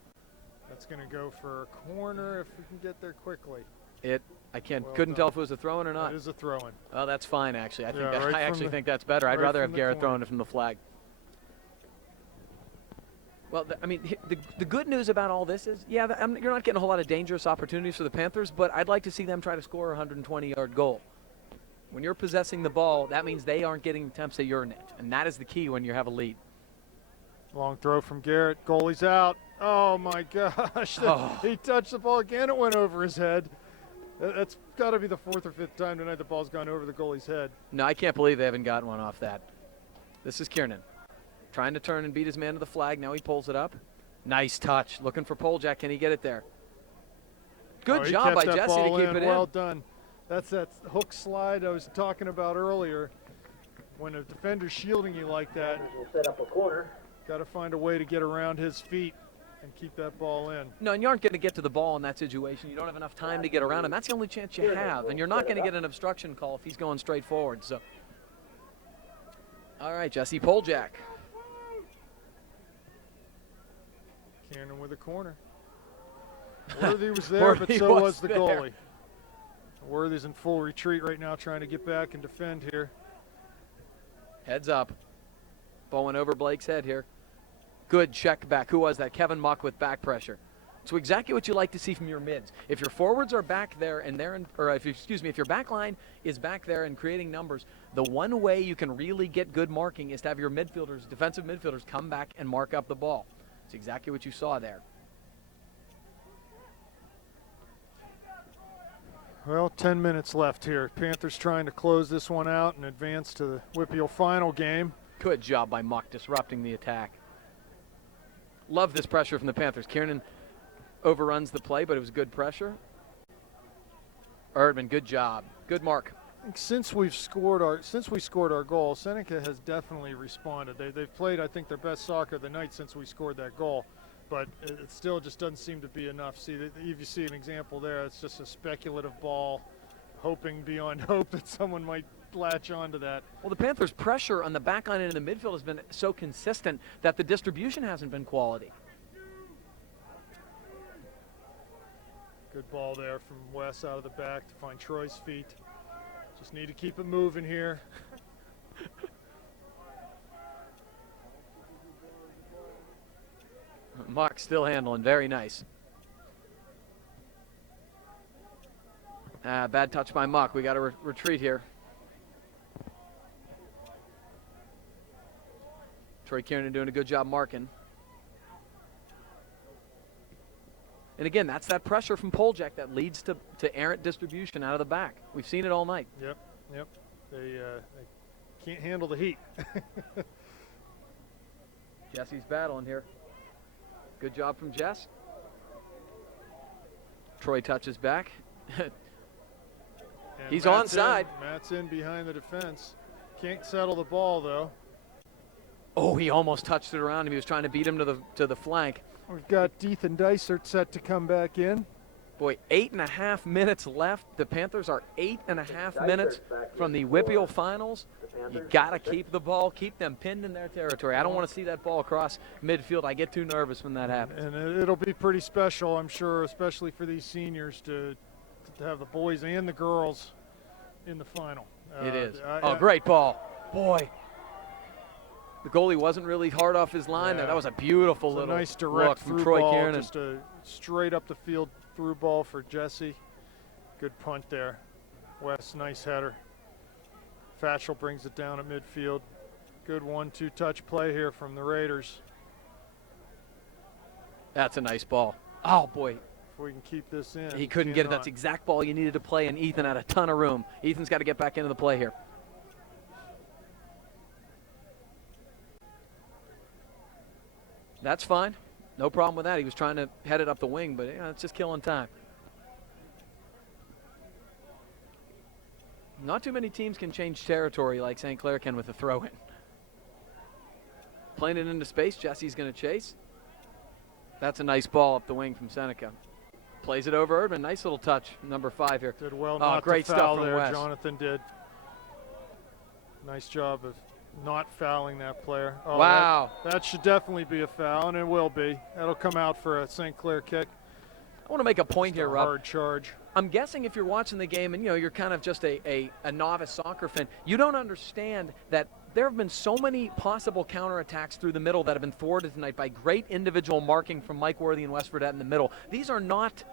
That's going to go for a corner if we can get there quickly. I Well couldn't done. tell if it was a throw-in or not. It is a throw-in. Oh, that's fine actually. I think right I actually the- think that's better. I'd right rather from have the Garrett corner. throwing it from the flag. Well, I mean, the good news about all this is, yeah, you're not getting a whole lot of dangerous opportunities for the Panthers, but I'd like to see them try to score a 120-yard goal. When you're possessing the ball, that means they aren't getting attempts at your net, and that is the key when you have a lead. Long throw from Garrett. Goalie's out. Oh, my gosh. Oh. He touched the ball again. It went over his head. That's got to be the fourth or fifth time tonight the ball's gone over the goalie's head. No, I can't believe they haven't gotten one off that. This is Kiernan trying to turn and beat his man to the flag. Now he pulls it up. Nice touch. Looking for Poljak. Can he get it there? Good He job by kept that Jesse to ball keep it in. Well done. That's that hook slide I was talking about earlier. When a defender's shielding you like that, We'll set up a corner. got to find a way to get around his feet and keep that ball in. No, and you aren't going to get to the ball in that situation. You don't have enough time to get around him. That's the only chance you have. And you're not going to get an obstruction call if he's going straight forward. So, all right, Jesse Poljak. Kiernan with a corner. Worthy was there, Worthy but so was was the there. goalie. Worthy's in full retreat right now, trying to get back and defend here. Heads up. Ball went over Blake's head here. Good check back. Who was that? Kevin Muck with back pressure. So exactly what you like to see from your mids. If your forwards are back there and they're in, or if your back line is back there and creating numbers, the one way you can really get good marking is to have your midfielders, defensive midfielders, come back and mark up the ball. It's exactly what you saw there. Well, 10 minutes left here. Panthers trying to close this one out and advance to the WPIAL final game. Good job by Muck disrupting the attack. Love this pressure from the Panthers. Kiernan overruns the play, but it was good pressure. Erdman, good job. Good mark. I think since we scored our goal, Seneca has definitely responded. They've played, I think, their best soccer of the night since we scored that goal, but it still just doesn't seem to be enough. See, if you see an example there, it's just a speculative ball, hoping beyond hope that someone might latch onto that. Well, the Panthers' pressure on the back line and in the midfield has been so consistent that the distribution hasn't been quality. Good ball there from Wes out of the back to find Troy's feet. Just need to keep it moving here. Mark still handling, very nice. Bad touch by Muck. We got to retreat here. Troy Kiernan doing a good job marking. And again, that's that pressure from Poljak that leads to errant distribution out of the back. We've seen it all night. Yep. They can't handle the heat. Jesse's battling here. Good job from Jess. Troy touches back. He's onside. Matt's in behind the defense. Can't settle the ball, though. Oh, he almost touched it around him. He was trying to beat him to the flank. We've got Ethan Dysert set to come back in. Boy, 8.5 minutes left. The Panthers are 8.5 minutes from the WPIAL finals. You got to keep the ball, keep them pinned in their territory. I don't want to see that ball across midfield. I get too nervous when that happens. And it'll be pretty special, I'm sure, especially for these seniors to have the boys and the girls in the final. It is. Great ball. Boy. The goalie wasn't really hard off his line there. That was a beautiful little nice direct look from through Troy ball, Kiernan. just a straight up the field through ball for Jesse. Good punt there. Wes, nice header. Fatchell brings it down at midfield. Good 1-2 touch play here from the Raiders. That's a nice ball. Oh, boy. If we can keep this in. He couldn't get it. That's the exact ball you needed to play, and Ethan had a ton of room. Ethan's got to get back into the play here. That's fine. No problem with that. He was trying to head it up the wing, but it's just killing time. Not too many teams can change territory like St. Clair can with a throw-in. Playing it into space, Jesse's going to chase. That's a nice ball up the wing from Seneca. Plays it over Erdman. Nice little touch, number 5 here. Did well not great to foul stuff from there, Wes. Jonathan did. Nice job of not fouling that player. Oh, wow. That should definitely be a foul, and it will be. That'll come out for a St. Clair kick. I want to make a point here, Rob. Hard charge. I'm guessing if you're watching the game and you're kind of just a novice soccer fan, you don't understand that there have been so many possible counterattacks through the middle that have been thwarted tonight by great individual marking from Mike Worthy and Wes Fredette in the middle. These are not,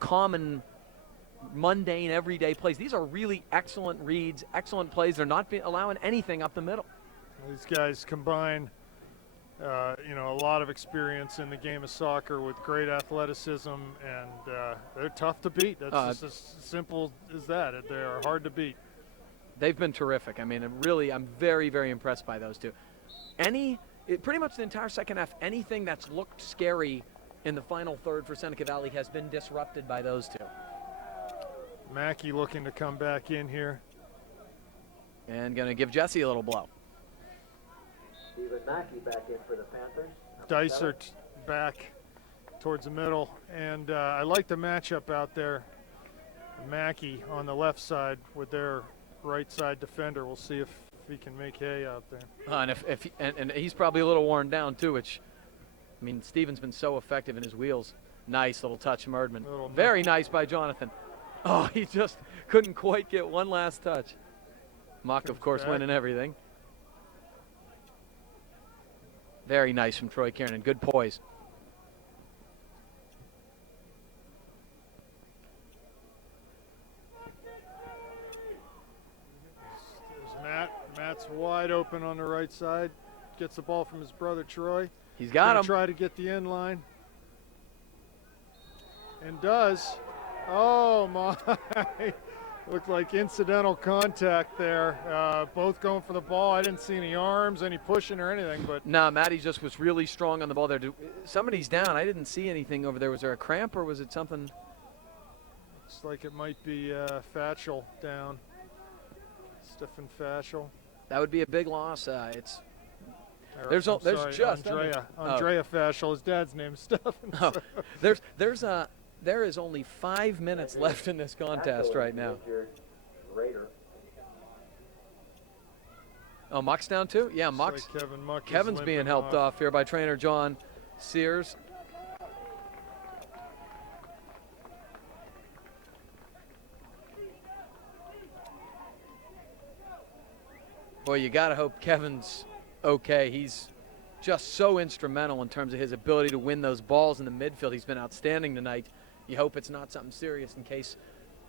common, mundane, everyday plays. These are really excellent reads, excellent plays. They're not allowing anything up the middle. These guys combine, a lot of experience in the game of soccer with great athleticism, and they're tough to beat. That's just as simple as that. They are hard to beat. They've been terrific. I mean, I'm very, very impressed by those two. Pretty much the entire second half, anything that's looked scary in the final third for Seneca Valley has been disrupted by those two. Mackey looking to come back in here. And going to give Jesse a little blow. Stephen Mackey back in for the Panthers. Dysert back towards the middle. And I like the matchup out there. Mackey on the left side with their right side defender. We'll see if he can make hay out there. And he's probably a little worn down too, which, Steven's been so effective in his wheels. Nice little touch from Erdman. Very nice by Jonathan. Oh, he just couldn't quite get one last touch. Mock, of course, winning everything. Very nice from Troy Kiernan. Good poise. There's Matt. Matt's wide open on the right side. Gets the ball from his brother Troy. He's got him. Try to get the end line. And does. Oh, my. Looked like incidental contact there. Both going for the ball. I didn't see any arms, any pushing or anything. But no, Matty just was really strong on the ball there. Somebody's down. I didn't see anything over there. Was there a cramp or was it something? I Looks like it might be Fatchel down. Stefan Fatchel. That would be a big loss. It's Or, there's I'm there's sorry, just Andrea Fatchel. His dad's name is Stefan. Oh, there is only 5 minutes left in this contest right now. Oh, Muck's down too? Yeah, Muck's. Like Kevin's being helped off here by trainer John Sears. Boy, you got to hope Kevin's okay. He's just so instrumental in terms of his ability to win those balls in the midfield. He's been outstanding tonight. You hope it's not something serious in case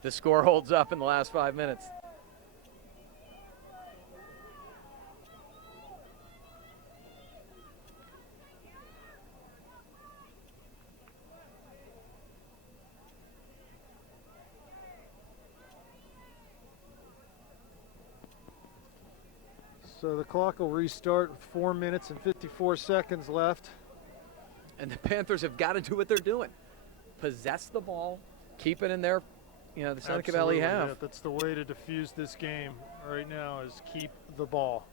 the score holds up in the last 5 minutes. So the clock will restart with 4 minutes and 54 seconds left. And the Panthers have got to do what they're doing. Possess the ball, keep it in their, the Seneca Valley half. Yeah, that's the way to defuse this game right now is keep the ball.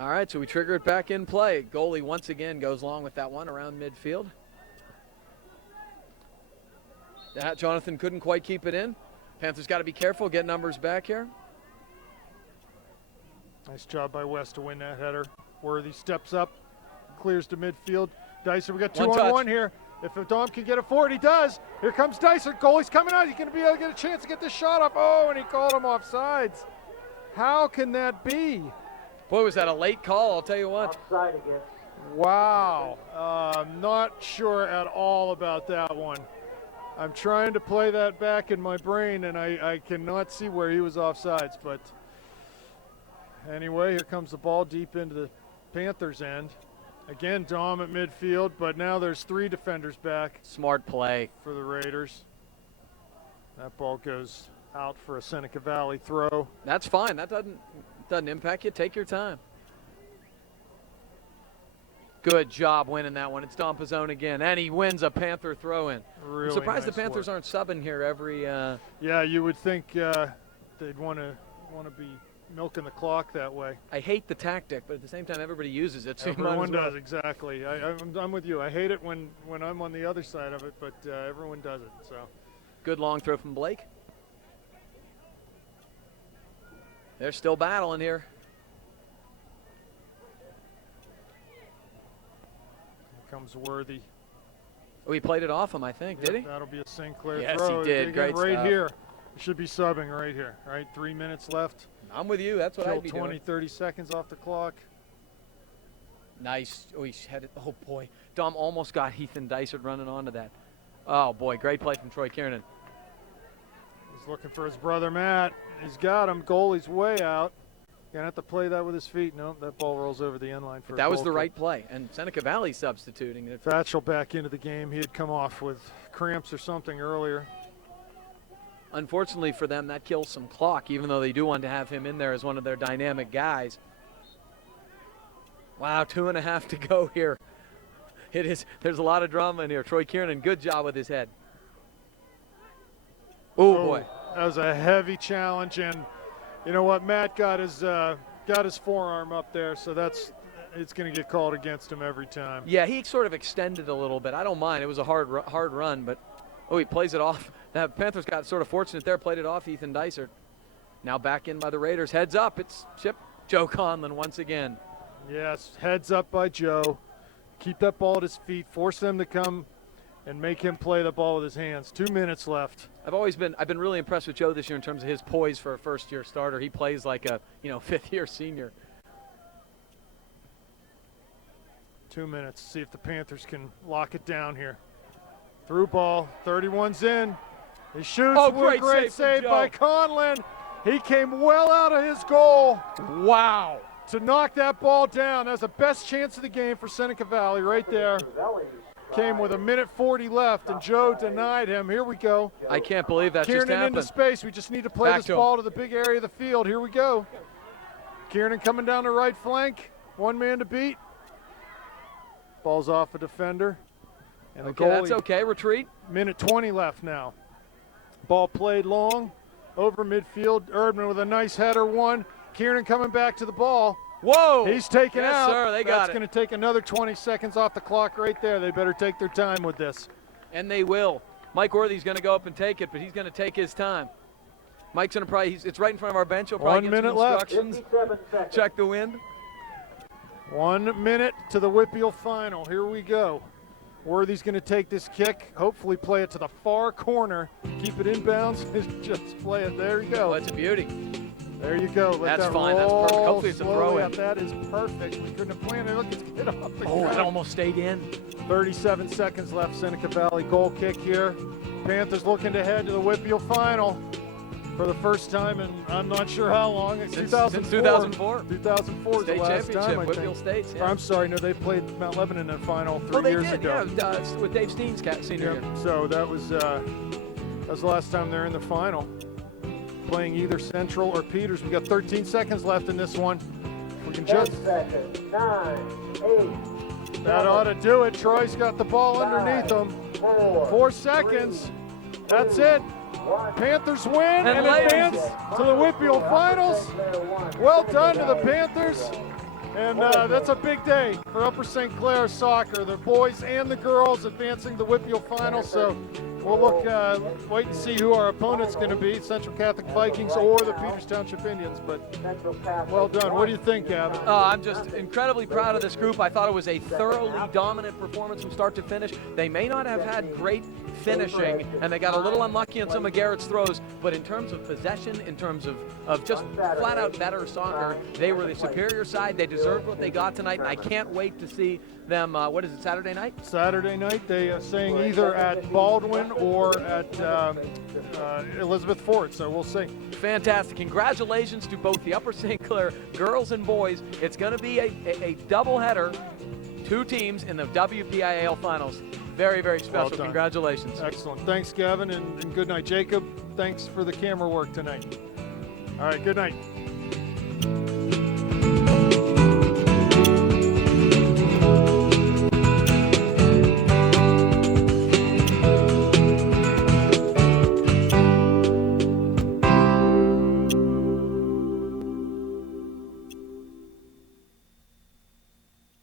All right, so we trigger it back in play. Goalie once again goes along with that one around midfield. Jonathan couldn't quite keep it in. Panthers got to be careful, get numbers back here. Nice job by West to win that header. Worthy steps up, clears to midfield. Dicer, we got 2-on-1 here. If Dom can get it forward, he does. Here comes Dicer. Goalie's coming out. He's going to be able to get a chance to get this shot up. Oh, and he called him offsides. How can that be? Boy, was that a late call, I'll tell you what. Offside again. Wow. I'm not sure at all about that one. I'm trying to play that back in my brain, and I cannot see where he was offsides. But anyway, here comes the ball deep into the Panthers' end. Again, Dom at midfield, but now there's 3 defenders back. Smart play for the Raiders. That ball goes out for a Seneca Valley throw. That's fine. That doesn't impact you. Take your time. Good job winning that one. It's Dom Pizzone again, and he wins a Panther throw-in. Really I'm surprised nice the Panthers work. aren't subbing here every. Yeah, you would think they'd want to be milking the clock that way. I hate the tactic, but at the same time, everybody uses it. So Everyone does, exactly. I'm with you. I hate it when I'm on the other side of it, but everyone does it. So good long throw from Blake. They're still battling here. Here comes Worthy. Oh, he played it off him, I think, did he? That'll be a Sinclair yes, throw. Yes, he did. Great right stuff. Here. He should be subbing right here, right? 3 minutes left. I'm with you. That's what I'd be 20, doing. 30 seconds off the clock. Nice. Oh, he's headed. Oh, boy. Dom almost got Ethan Dysart running onto that. Oh, boy. Great play from Troy Kiernan. He's looking for his brother, Matt. He's got him. Goalie's way out. Gonna have to play that with his feet. Nope, that ball rolls over the end line for a that was goal the kick. right play. And Seneca Valley substituting. Fatchel back into the game. He had come off with cramps or something earlier. Unfortunately for them, that kills some clock, even though they do want to have him in there as one of their dynamic guys. Wow, 2.5 to go here. It is. There's a lot of drama in here. Troy Kiernan, good job with his head. Oh, boy. That was a heavy challenge, and you know what? Matt got his forearm up there, so it's going to get called against him every time. Yeah, he sort of extended a little bit. I don't mind. It was a hard run, but he plays it off. The Panthers got sort of fortunate there, played it off Ethan Dysart. Now back in by the Raiders. Heads up. It's Joe Conlon once again. Yes, heads up by Joe. Keep that ball at his feet. Force them to come and make him play the ball with his hands. 2 minutes left. I've been really impressed with Joe this year in terms of his poise for a first-year starter. He plays like a fifth-year senior. 2 minutes. See if the Panthers can lock it down here. Through ball. 31's in. He shoots. Oh, great save by Conlon. He came well out of his goal. Wow. To knock that ball down. That was the best chance of the game for Seneca Valley right there. came with 1:40 left, and Joe denied him. Here we go. I can't believe that just Kiernan happened. into space. We just need to play Back this to him. ball to the big area of the field. Here we go. Kiernan coming down the right flank. One man to beat. Ball's off a defender. And the Okay, goalie, that's okay. Retreat. 1:20 left now. Ball played long. Over midfield. Erdman with a nice header. One. Kiernan coming back to the ball. Whoa! He's taken yes, out. Sir, they got That's it. going to take another 20 seconds off the clock right there. They better take their time with this. And they will. Mike Worthy's going to go up and take it, but he's going to take his time. Mike's going to probably, it's right in front of our bench. He'll probably 1 give some minute left. instructions. 57 seconds. Check the wind. 1 minute to the WPIAL final. Here we go. Worthy's going to take this kick, hopefully play it to the far corner, keep it inbounds, just play it. There you go. Oh, that's a beauty. There you go. Let That's that fine. That's perfect. roll Hopefully it's a slowly throw-in. out. That is perfect. We couldn't have planned it. Look, it's get off the Oh, it ground. almost stayed in. 37 seconds left. Seneca Valley goal kick here. Panthers looking to head to the WPIAL final for the first time in I'm not sure how long. It's Since 2004. 2004. 2004 is the State last championship, time, I WPIAL think. States. Or, Yeah. I'm sorry, no, they played Mount Lebanon in the final 3 Oh, they years did, ago. yeah, with Dave Steen's senior Yep. year. So that was the last time they're in the final. Playing either Central or Peters. We got 13 seconds left in this one. We can 10 just seconds. 9, 8. that ought to do it. Troy's got the ball underneath him. 4 seconds. 3, That's 2, it. 1. Panthers win and ladies- advance to the WPIAL finals. Well done to the Panthers. And that's a big day for Upper St. Clair soccer. The boys and the girls advancing to the WPIAL final. So we'll look, wait and see who our opponent's going to be, Central Catholic Vikings or the Peters Township Indians. But well done. What do you think, Gavin? I'm just incredibly proud of this group. I thought it was a thoroughly dominant performance from start to finish. They may not have had great finishing, and they got a little unlucky on some of Garrett's throws, but in terms of possession, in terms of just flat-out better soccer, they were the superior side. They deserved what they got tonight, and I can't wait to see them, what is it, Saturday night? Saturday night, they are saying either at Baldwin or at Elizabeth Ford, so we'll see. Fantastic. Congratulations to both the Upper St. Clair girls and boys. It's going to be a doubleheader, 2 teams in the WPIAL finals. Very, very special. done. Congratulations. Excellent. Thanks, Gavin, and good night. Jacob, thanks for the camera work tonight. All right, good night.